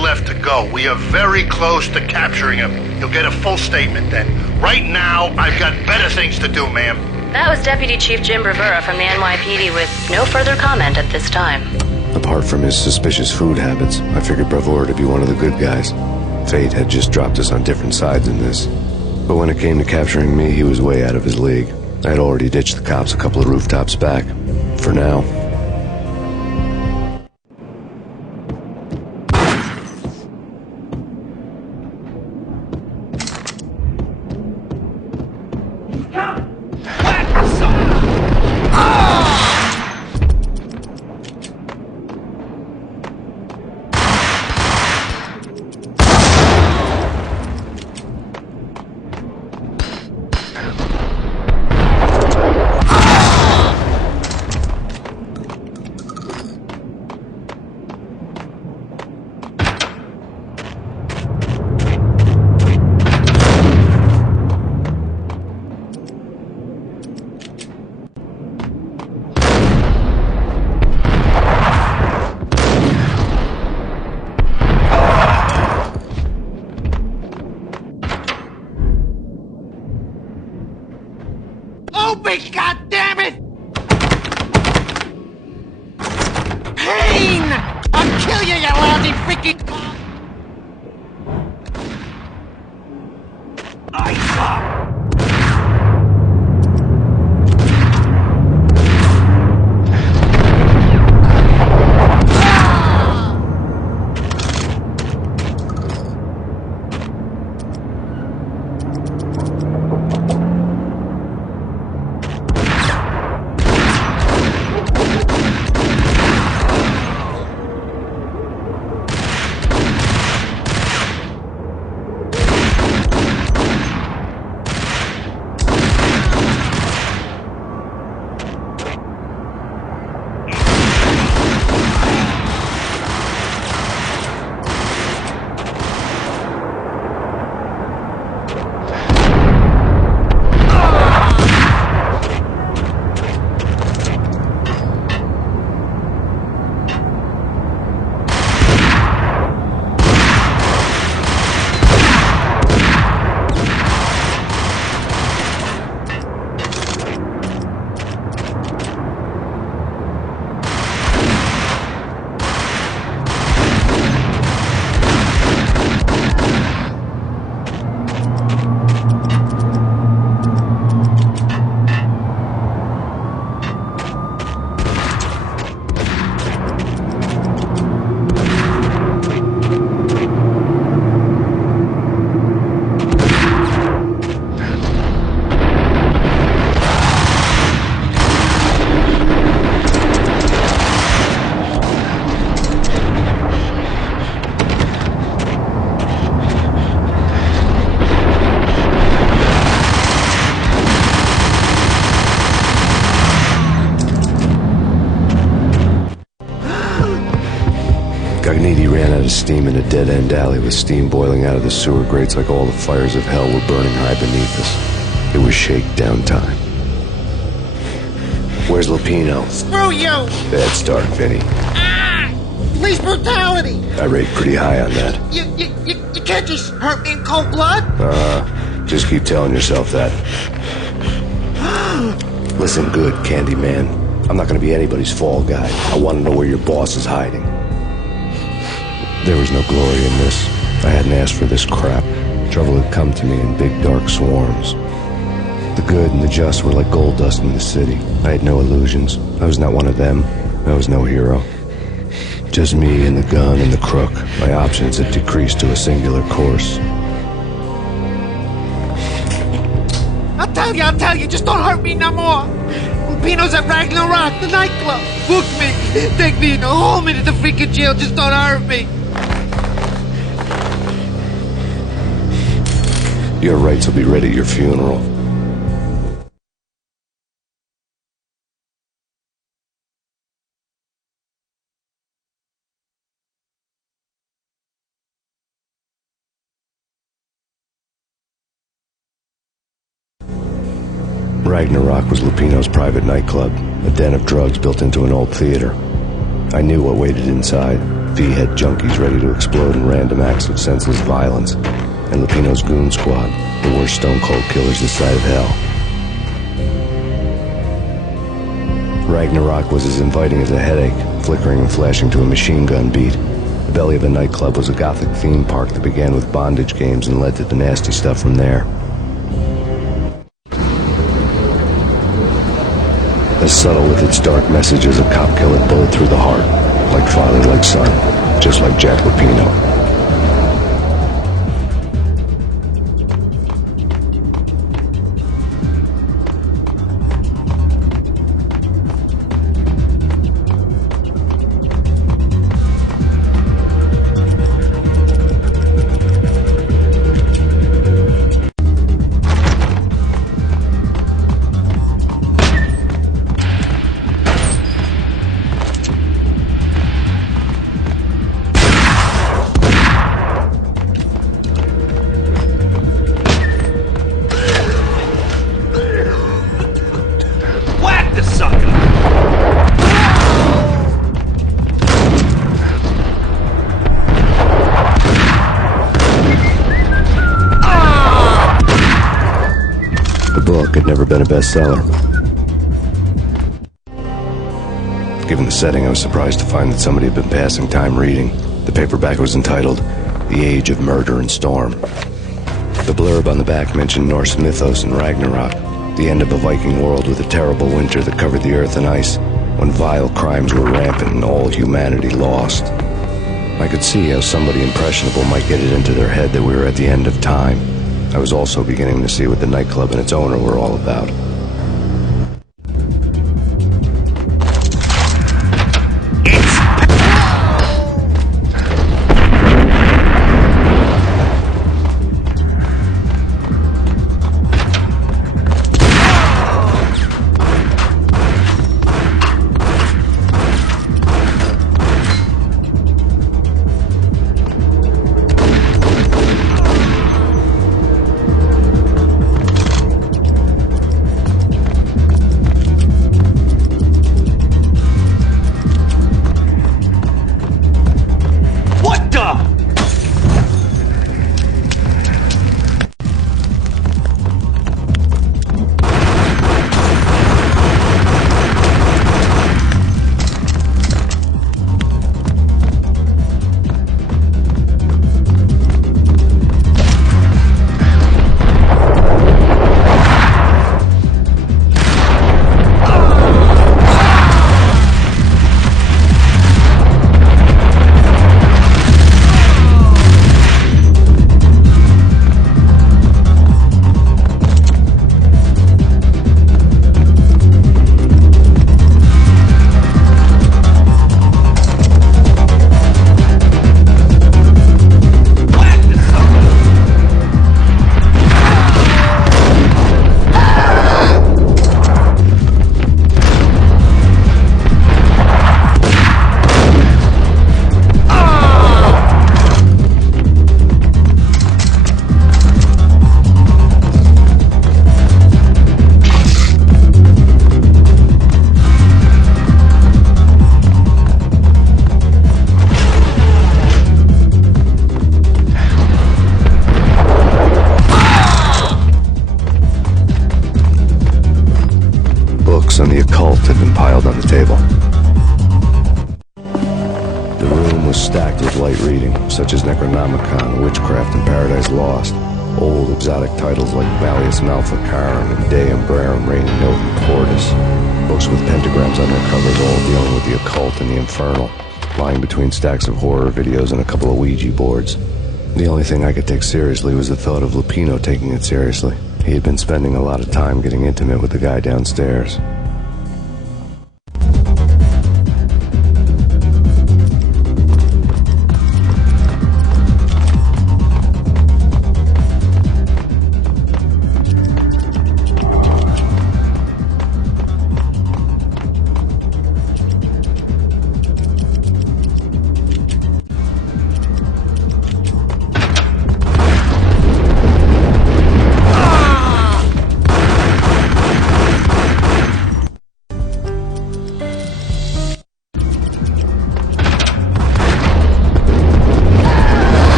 left to go. We are very close to capturing him. You'll get a full statement then. Right now, I've got better things to do, ma'am. That was Deputy Chief Jim Bravura from the NYPD with no further comment at this time. Apart from his suspicious food habits, I figured Bravura to be one of the good guys. Fate had just dropped us on different sides in this. But when it came to capturing me, he was way out of his league. I had already ditched the cops a couple of rooftops back. For now. God damn it! Payne! I'll kill you, you lousy freaking... Ran out of steam in a dead-end alley with steam boiling out of the sewer grates like all the fires of hell were burning high beneath us. It was shakedown time. Where's Lupino? Screw you! Bad start, Vinny. Ah! Police brutality! I rate pretty high on that. You can't just hurt me in cold blood? Just keep telling yourself that. Listen good, Candyman. I'm not gonna be anybody's fall guy. I want to know where your boss is hiding. There was no glory in this. I hadn't asked for this crap. Trouble had come to me in big dark swarms. The good and the just were like gold dust in the city. I had no illusions. I was not one of them. I was no hero. Just me and the gun and the crook. My options had decreased to a singular course. I'll tell you, just don't hurt me no more. Lupino's at Ragnarok, the nightclub. Book me, take me in, hold me to the freaking jail, just don't hurt me. Your rights will be read at your funeral. Ragnarok was Lupino's private nightclub, a den of drugs built into an old theater. I knew what waited inside. V-head junkies ready to explode in random acts of senseless violence. And Lupino's goon squad, the worst stone-cold killers this side of hell. Ragnarok was as inviting as a headache, flickering and flashing to a machine gun beat. The belly of a nightclub was a gothic theme park that began with bondage games and led to the nasty stuff from there. As subtle with its dark message as a cop killer bullet through the heart, like father, like son, just like Jack Lupino. Had never been a bestseller. Given the setting, I was surprised to find that somebody had been passing time reading. The paperback was entitled The Age of Murder and Storm. The blurb on the back mentioned Norse mythos and Ragnarok, the end of a Viking world with a terrible winter that covered the earth in ice, when vile crimes were rampant and all humanity lost. I could see how somebody impressionable might get it into their head that we were at the end of time. I was also beginning to see what the nightclub and its owner were all about. And the occult had been piled on the table. The room was stacked with light reading, such as Necronomicon, Witchcraft, and Paradise Lost. Old exotic titles like Malleus Maleficarum and De Umbrarum Regnum Novum Cordis. Books with pentagrams on their covers, all dealing with the occult and the infernal, lying between stacks of horror videos and a couple of Ouija boards. The only thing I could take seriously was the thought of Lupino taking it seriously. He had been spending a lot of time getting intimate with the guy downstairs.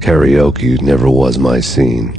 Karaoke never was my scene.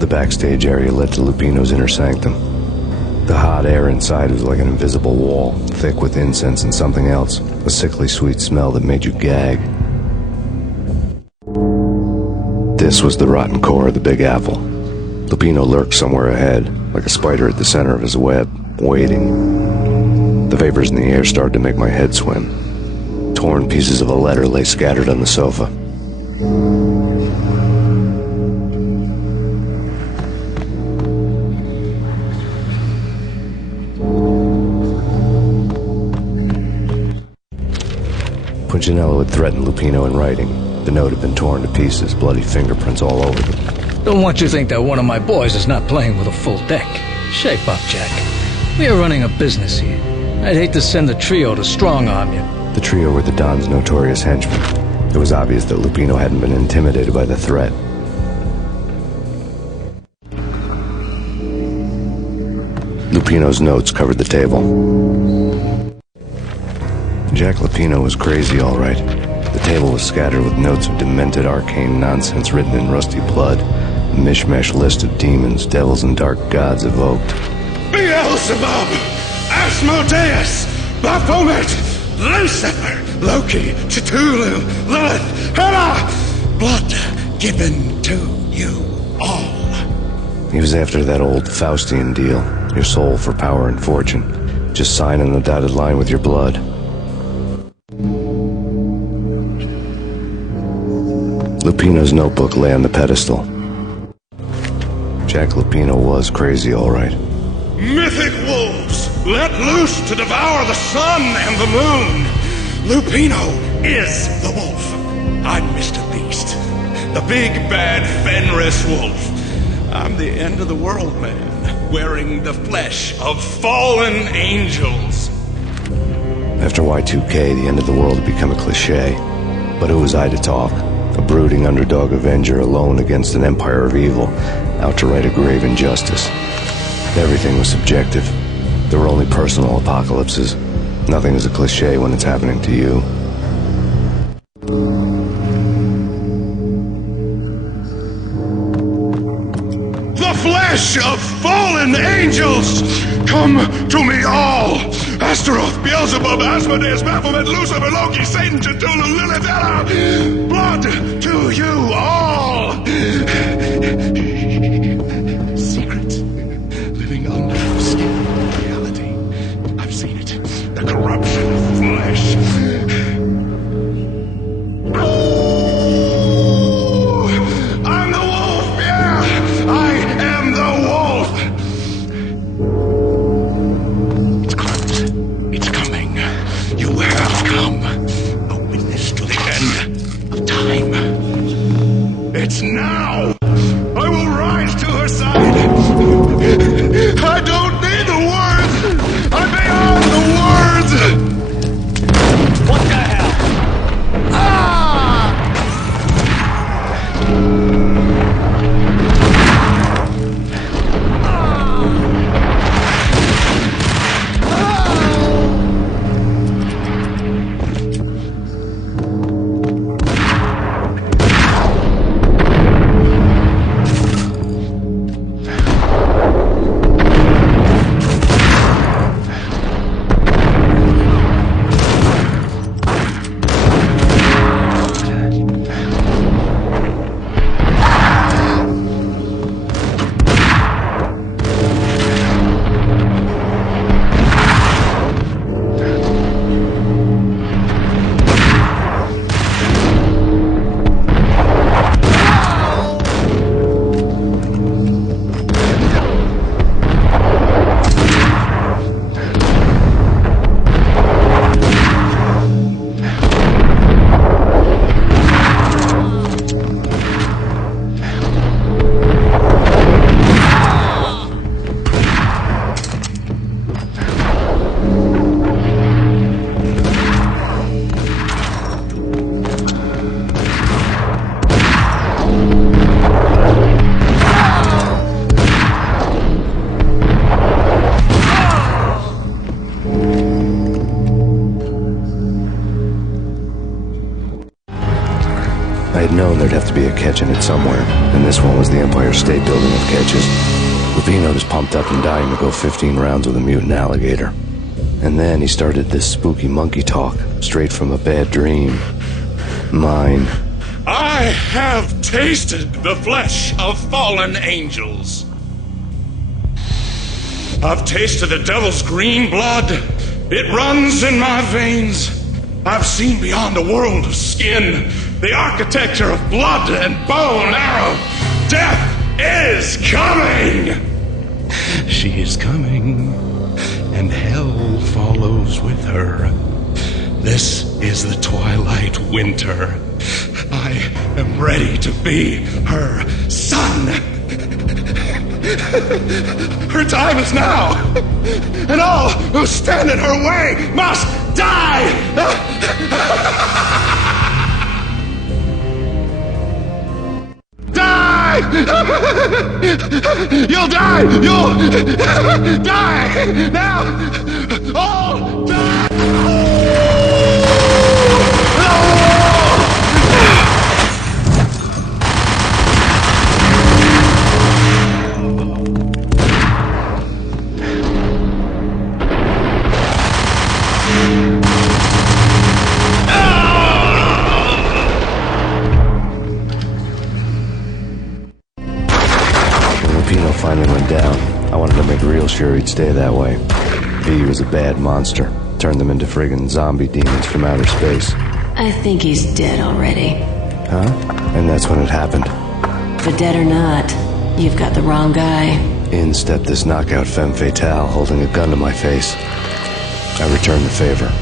The backstage area led to Lupino's inner sanctum. The hot air inside was like an invisible wall, thick with incense and something else, a sickly sweet smell that made you gag. This was the rotten core of the Big Apple. Lupino lurked somewhere ahead, like a spider at the center of his web, waiting. The vapors in the air started to make my head swim. Torn pieces of a letter lay scattered on the sofa. Punchinello had threatened Lupino in writing. The note had been torn to pieces, bloody fingerprints all over them. Don't want you to think that one of my boys is not playing with a full deck. Shape up, Jack. We are running a business here. I'd hate to send the trio to strong-arm you. The trio were the Don's notorious henchmen. It was obvious that Lupino hadn't been intimidated by the threat. Lupino's notes covered the table. Jack Lupino was crazy, all right. The table was scattered with notes of demented arcane nonsense written in rusty blood, a mishmash list of demons, devils, and dark gods evoked. Beelzebub, Asmodeus, Baphomet, Lucifer, Loki, Cthulhu, Lilith, Hera, blood given to you all. He was after that old Faustian deal, your soul for power and fortune. Just sign on the dotted line with your blood. Lupino's notebook lay on the pedestal. Jack Lupino was crazy, all right. Mythic wolves, let loose to devour the sun and the moon. Lupino is the wolf. I'm Mr. Beast, the big bad Fenris wolf. I'm the end of the world man, wearing the flesh of fallen angels. After Y2K, the end of the world had become a cliché. But who was I to talk? A brooding underdog avenger alone against an empire of evil, out to right a grave injustice. Everything was subjective. There were only personal apocalypses. Nothing is a cliché when it's happening to you. The flesh of fallen angels! Come to me all! Astaroth, Beelzebub, Asmodeus, Baphomet, Lucifer, Loki, Satan, Cthulhu, Lilith, Ella! Blood to you all! Secret. Living under the skin of reality. I've seen it. The corruption of flesh. I'm the wolf, yeah! I am the wolf! It's close. It's coming. You have come. A witness to the end of time. It's now! I will rise to her side! I don't need the words! I'm beyond the words! What the hell? I had known there'd have to be a catch in it somewhere, and this one was the Empire State Building of catches. Lupino was pumped up and dying to go 15 rounds with a mutant alligator. And then he started this spooky monkey talk, straight from a bad dream. Mine. I have tasted the flesh of fallen angels. I've tasted the devil's green blood. It runs in my veins. I've seen beyond a world of skin, the architecture of blood and bow and arrow. Death is coming! She is coming, and hell follows with her. This is the twilight winter. I am ready to be her son. Her time is now, and all who stand in her way must die! Die! You'll die! You'll die! Now! All die! Finally went down. I wanted to make real sure he'd stay that way. V was a bad monster. Turned them into friggin' zombie demons from outer space. I think he's dead already. Huh? And that's when it happened. But dead or not, you've got the wrong guy. In stepped this knockout femme fatale, holding a gun to my face. I returned the favor.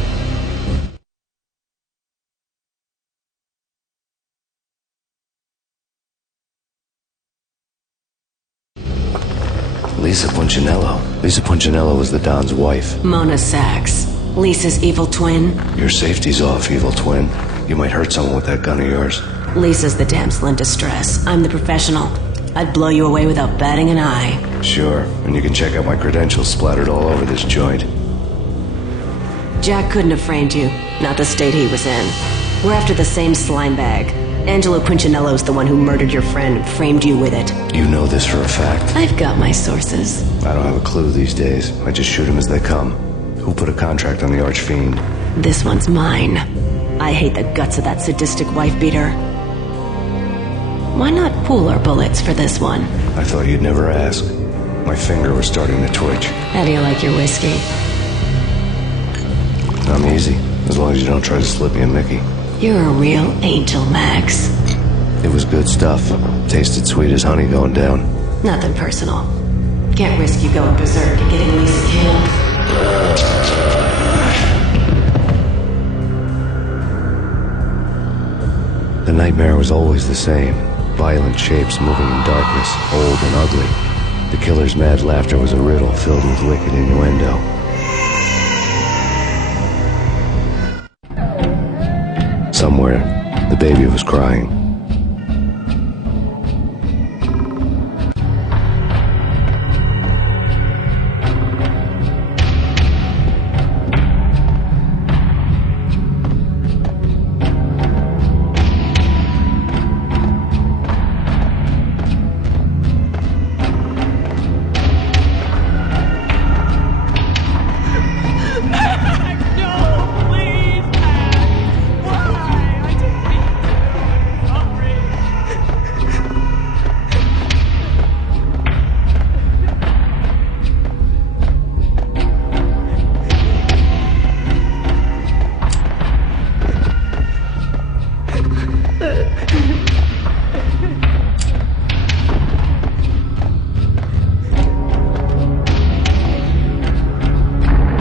Lisa Punchinello. Lisa Punchinello was the Don's wife. Mona Sachs. Lisa's evil twin. Your safety's off, evil twin. You might hurt someone with that gun of yours. Lisa's the damsel in distress. I'm the professional. I'd blow you away without batting an eye. Sure, and you can check out my credentials splattered all over this joint. Jack couldn't have framed you. Not the state he was in. We're after the same slime bag. Angelo Quincinello's the one who murdered your friend and framed you with it. You know this for a fact. I've got my sources. I don't have a clue these days. I just shoot them as they come. Who put a contract on the Archfiend? This one's mine. I hate the guts of that sadistic wife-beater. Why not pool our bullets for this one? I thought you'd never ask. My finger was starting to twitch. How do you like your whiskey? I'm easy, as long as you don't try to slip me a Mickey. You're a real angel, Max. It was good stuff. Tasted sweet as honey going down. Nothing personal. Can't risk you going berserk and getting Lisa killed. The nightmare was always the same. Violent shapes moving in darkness, old and ugly. The killer's mad laughter was a riddle filled with wicked innuendo. Somewhere, the baby was crying.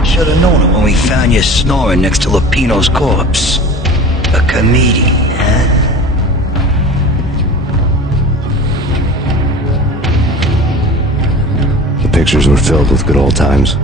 Should've known it when we found you snoring next to Lupino's corpse. A comedian, huh? The pictures were filled with good old times.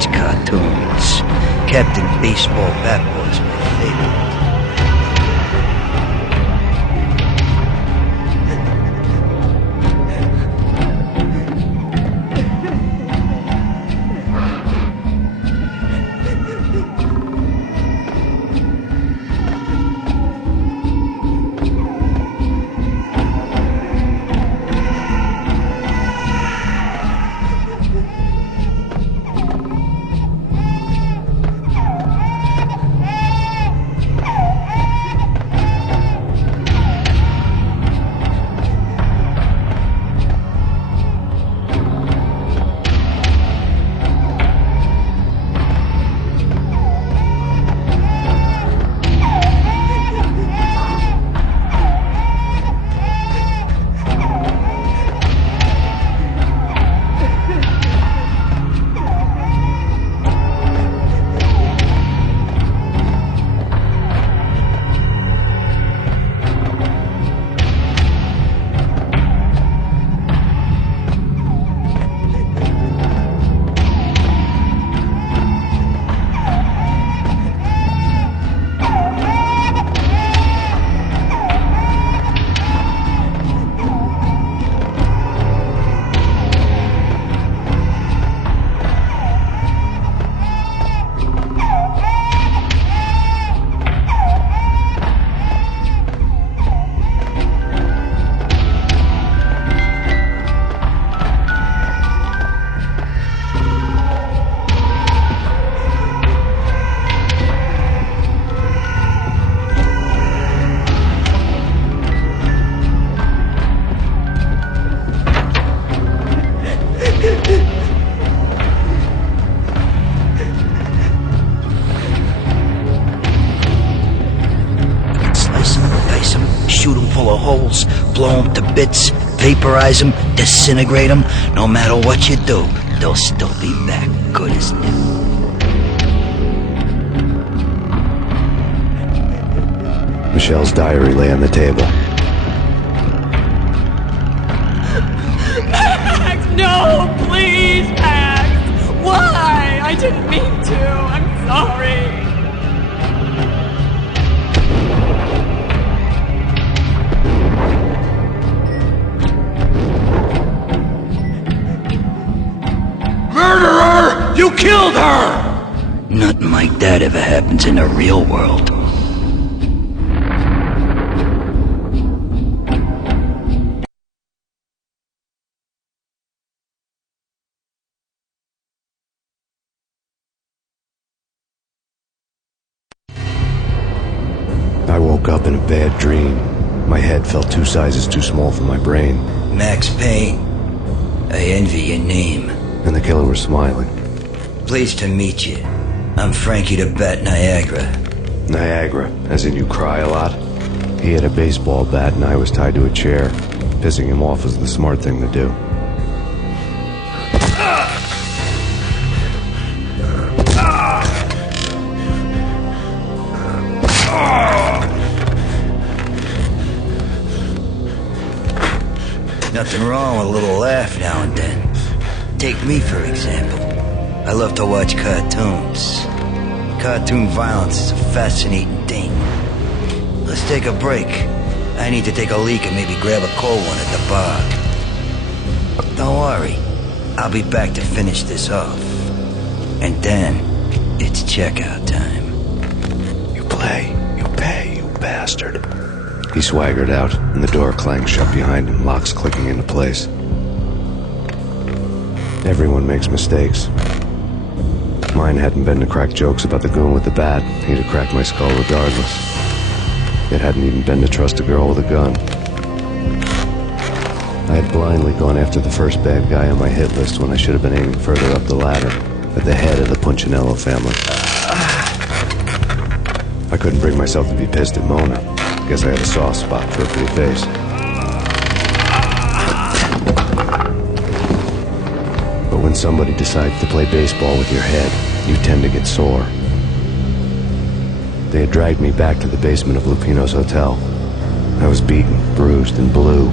Cartoons. Captain Baseball Bat was my favorite. Shoot them full of holes, blow them to bits, vaporize them, disintegrate them, no matter what you do. they'll still be back good as new. Michelle's diary lay on the table. Max, no, please, Max. Why? I didn't mean to. I'm sorry. Murderer! You killed her! Nothing like that ever happens in the real world. I woke up in a bad dream. My head felt 2 sizes too small for my brain. Max Payne, I envy your name. And the killer was smiling. Pleased to meet you. I'm Frankie the Bat Niagara. Niagara, as in you cry a lot? He had a baseball bat and I was tied to a chair. Pissing him off was the smart thing to do. Nothing wrong with a little laugh now and then. Take me, for example. I love to watch cartoons. Cartoon violence is a fascinating thing. Let's take a break. I need to take a leak and maybe grab a cold one at the bar. Don't worry. I'll be back to finish this off. And then, it's checkout time. You play, you pay, you bastard. He swaggered out, and the door clanged shut behind him, locks clicking into place. Everyone makes mistakes. Mine hadn't been to crack jokes about the goon with the bat. He'd have cracked my skull regardless. It hadn't even been to trust a girl with a gun. I had blindly gone after the first bad guy on my hit list when I should have been aiming further up the ladder, at the head of the Punchinello family. I couldn't bring myself to be pissed at Mona. Guess I had a soft spot for a pretty face. But when somebody decides to play baseball with your head, you tend to get sore. They had dragged me back to the basement of Lupino's hotel. I was beaten, bruised, and blue.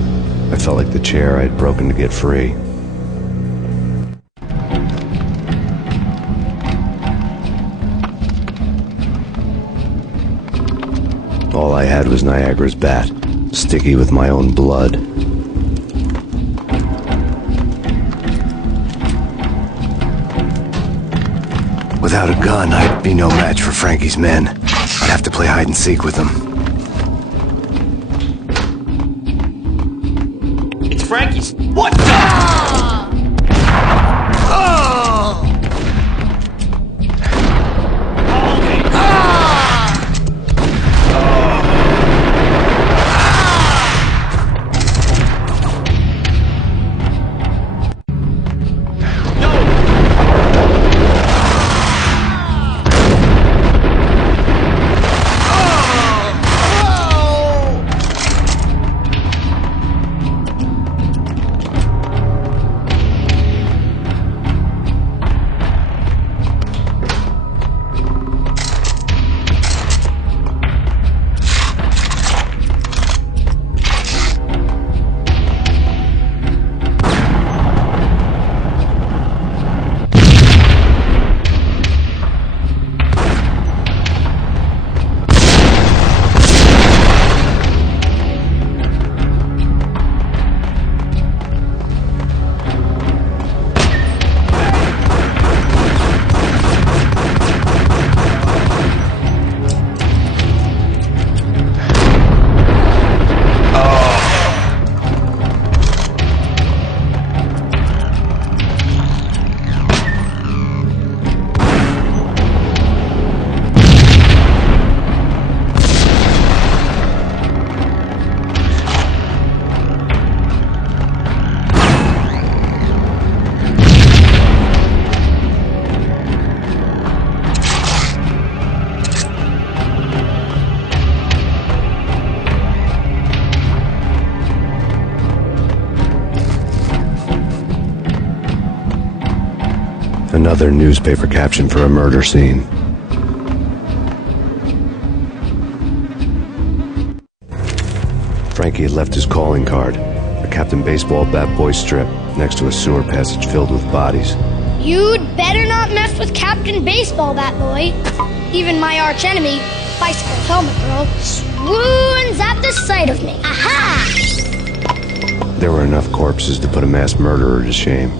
I felt like the chair I had broken to get free. All I had was Niagara's bat, sticky with my own blood. Without a gun, I'd be no match for Frankie's men. I'd have to play hide and seek with them. It's Frankie's. What the? Another newspaper caption for a murder scene. Frankie had left his calling card, a Captain Baseball bat boy strip, next to a sewer passage filled with bodies. You'd better not mess with Captain Baseball Bat Boy. Even my arch enemy, Bicycle Helmet Girl, swoons at the sight of me. Aha! There were enough corpses to put a mass murderer to shame.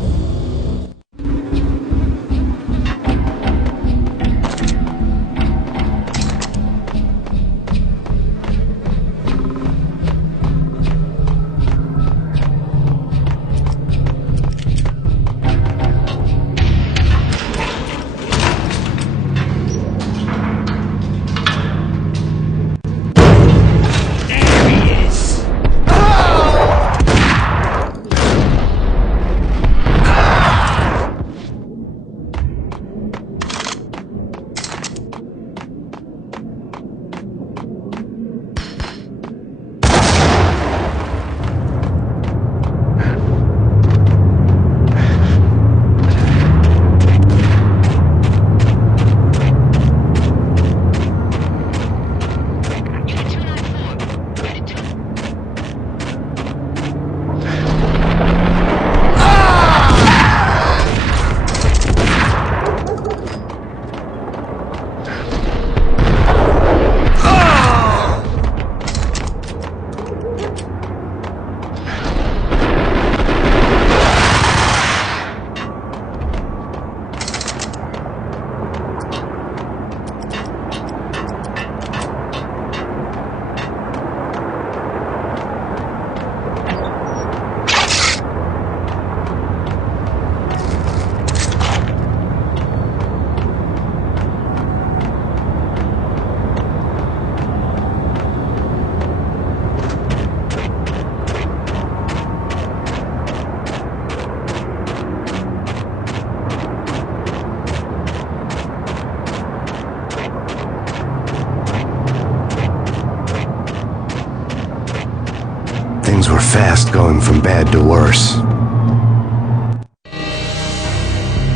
Things were fast going from bad to worse.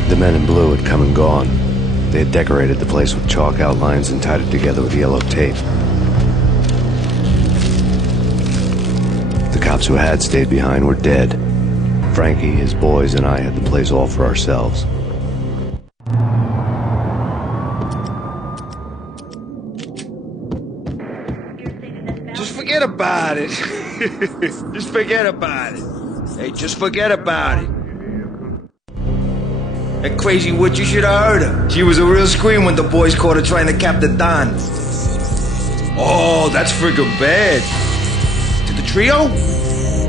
The men in blue had come and gone. They had decorated the place with chalk outlines and tied it together with yellow tape. The cops who had stayed behind were dead. Frankie, his boys, and I had the place all for ourselves. Just forget about it. Just forget about it. Hey, just forget about it. That crazy witch, you should have heard her. She was a real scream when the boys caught her trying to cap the Don. Oh, that's friggin' bad. To the trio?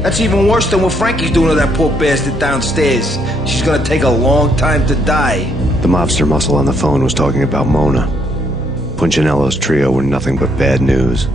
That's even worse than what Frankie's doing to that poor bastard downstairs. She's gonna take a long time to die. The mobster muscle on the phone was talking about Mona. Punchinello's trio were nothing but bad news.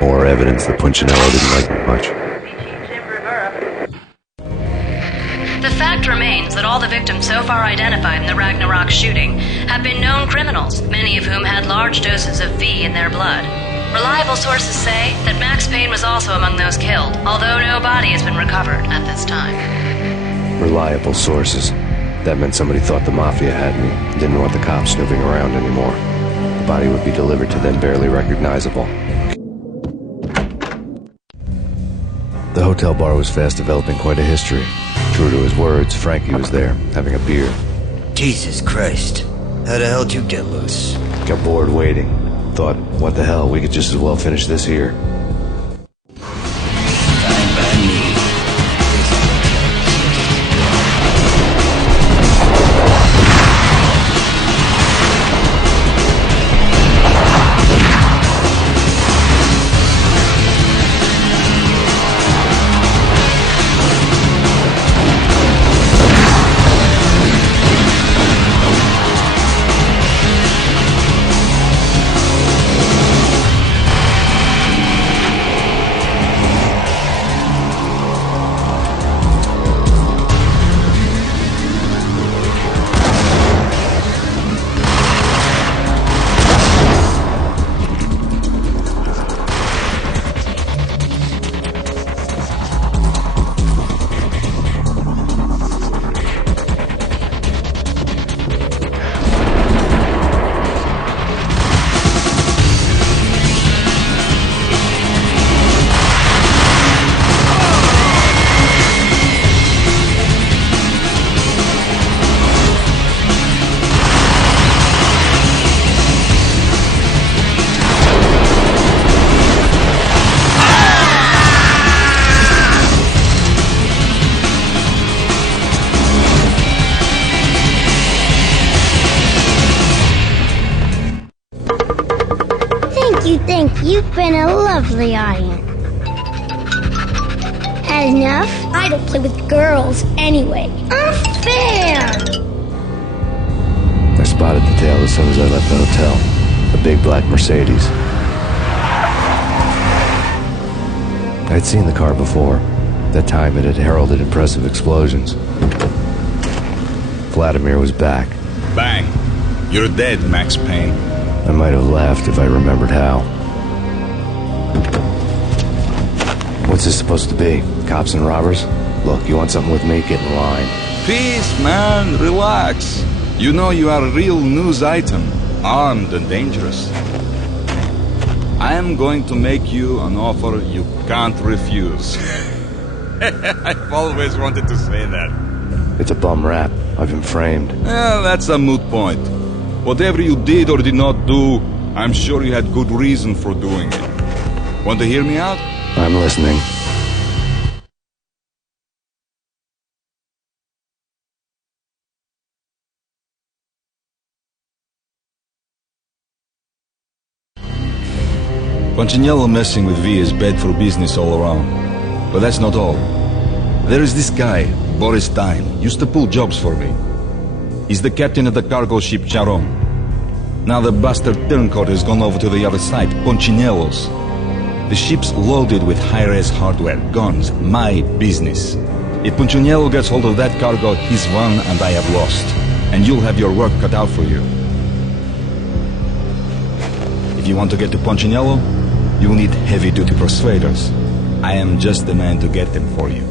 More evidence that Punchinello didn't like me much. The fact remains that all the victims so far identified in the Ragnarok shooting have been known criminals, many of whom had large doses of V in their blood. Reliable sources say that Max Payne was also among those killed, although no body has been recovered at this time. Reliable sources. That meant somebody thought the Mafia had me and didn't want the cops snooping around anymore. The body would be delivered to them barely recognizable. The hotel bar was fast developing quite a history. True to his words, Frankie was there, having a beer. Jesus Christ. How the hell did you get loose? Got bored waiting. Thought, what the hell, we could just as well finish this here. You've been a lovely audience. Had enough? I don't play with girls anyway. Unfair! I spotted the tail as soon as I left the hotel. A big black Mercedes. I'd seen the car before. That time it had heralded impressive explosions. Vladimir was back. Bang. You're dead, Max Payne. I might have laughed if I remembered how. What's this supposed to be? Cops and robbers? Look, you want something with me? Get in line. Peace, man. Relax. You know you are a real news item. Armed and dangerous. I am going to make you an offer you can't refuse. I've always wanted to say that. It's a bum rap. I've been framed. That's a moot point. Whatever you did or did not do, I'm sure you had good reason for doing it. Want to hear me out? I'm listening. Punchinello messing with V is bad for business all around. But that's not all. There is this guy, Boris Time, used to pull jobs for me. He's the captain of the cargo ship Charon. Now the bastard turncoat has gone over to the other side, Punchinello's. The ship's loaded with high-res hardware, guns, my business. If Punchinello gets hold of that cargo, he's won and I have lost. And you'll have your work cut out for you. If you want to get to Punchinello, you'll need heavy-duty persuaders. I am just the man to get them for you.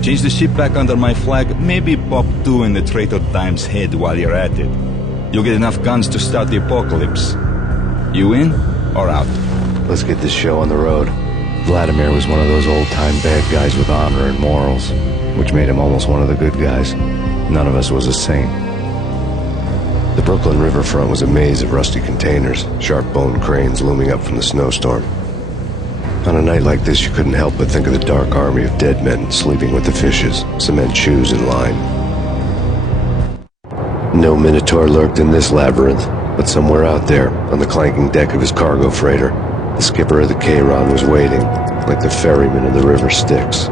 Change the ship back under my flag, maybe pop 2 in the Traitor Time's head while you're at it. You'll get enough guns to start the apocalypse. You in or out? Let's get this show on the road. Vladimir was one of those old-time bad guys with honor and morals, which made him almost one of the good guys. None of us was a saint. The Brooklyn riverfront was a maze of rusty containers, sharp-boned cranes looming up from the snowstorm. On a night like this, you couldn't help but think of the dark army of dead men sleeping with the fishes, cement shoes in line. No Minotaur lurked in this labyrinth, but somewhere out there, on the clanking deck of his cargo freighter, the skipper of the K-Ron was waiting, like the ferryman of the river Styx.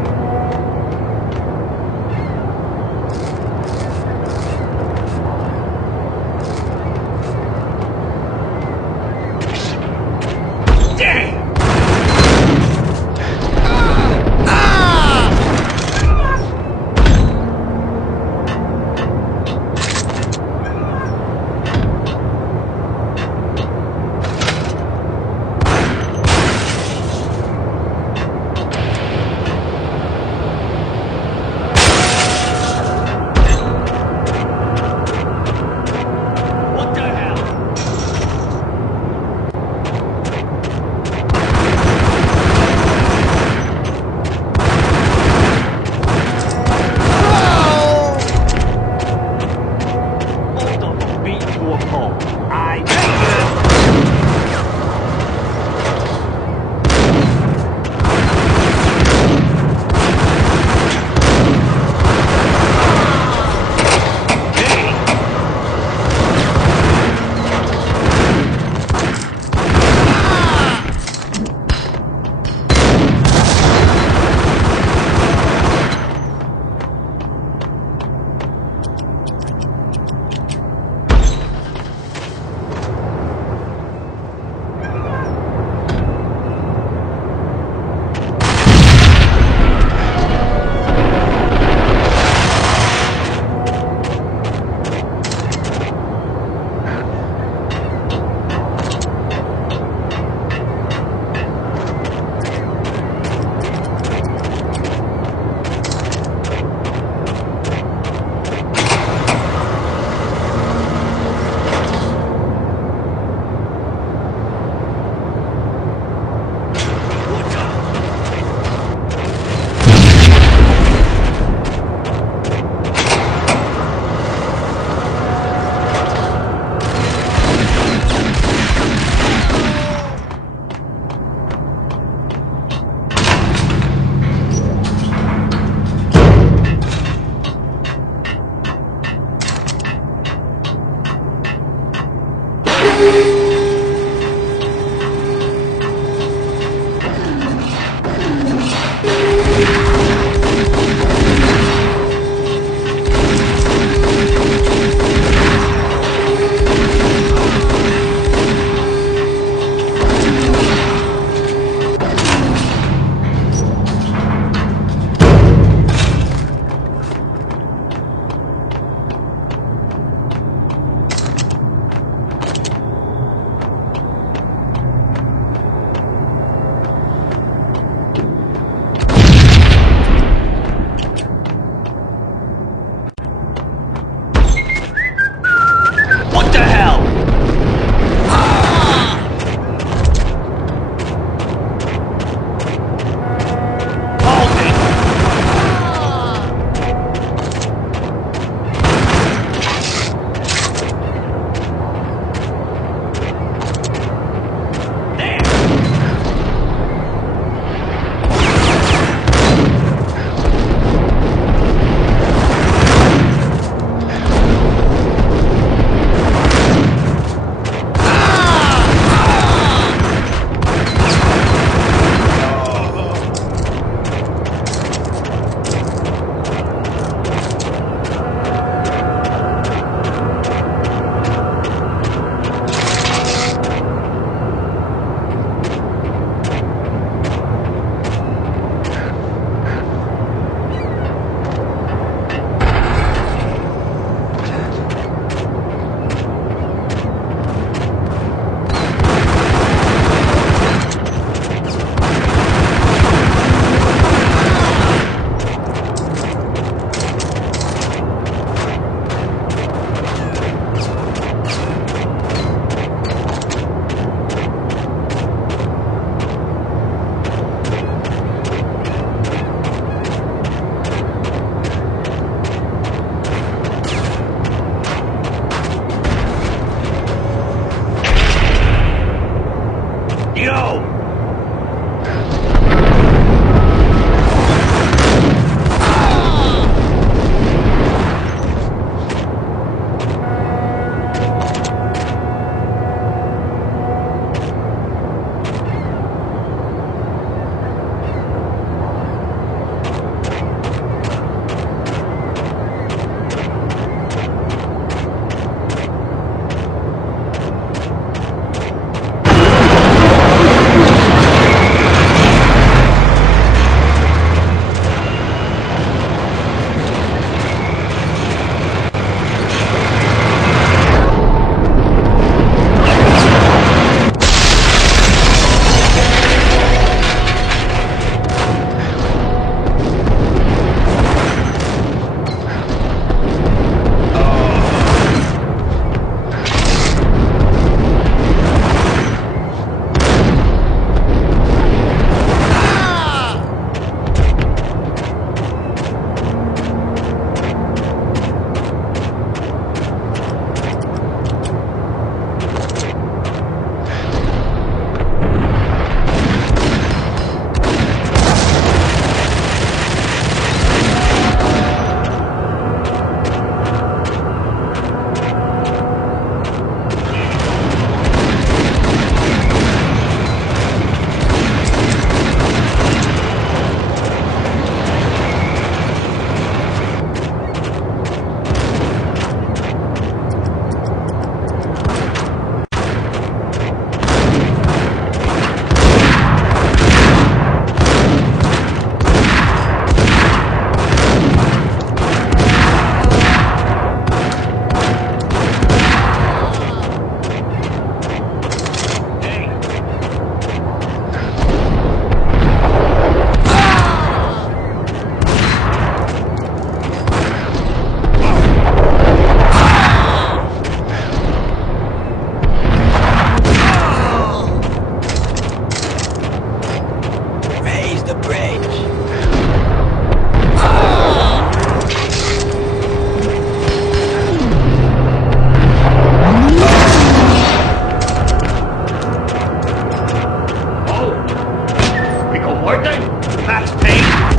Muerte? Max Payne?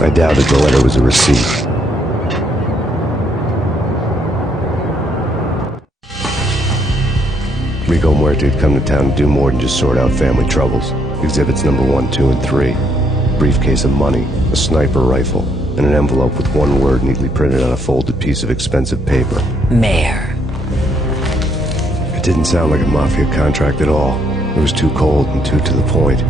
I doubted the letter was a receipt. Rico Muerte had come to town to do more than just sort out family troubles. Exhibits number 1, 2, and 3. A briefcase of money, a sniper rifle, and an envelope with one word neatly printed on a folded piece of expensive paper. Mayor. It didn't sound like a mafia contract at all. It was too cold and too to the point.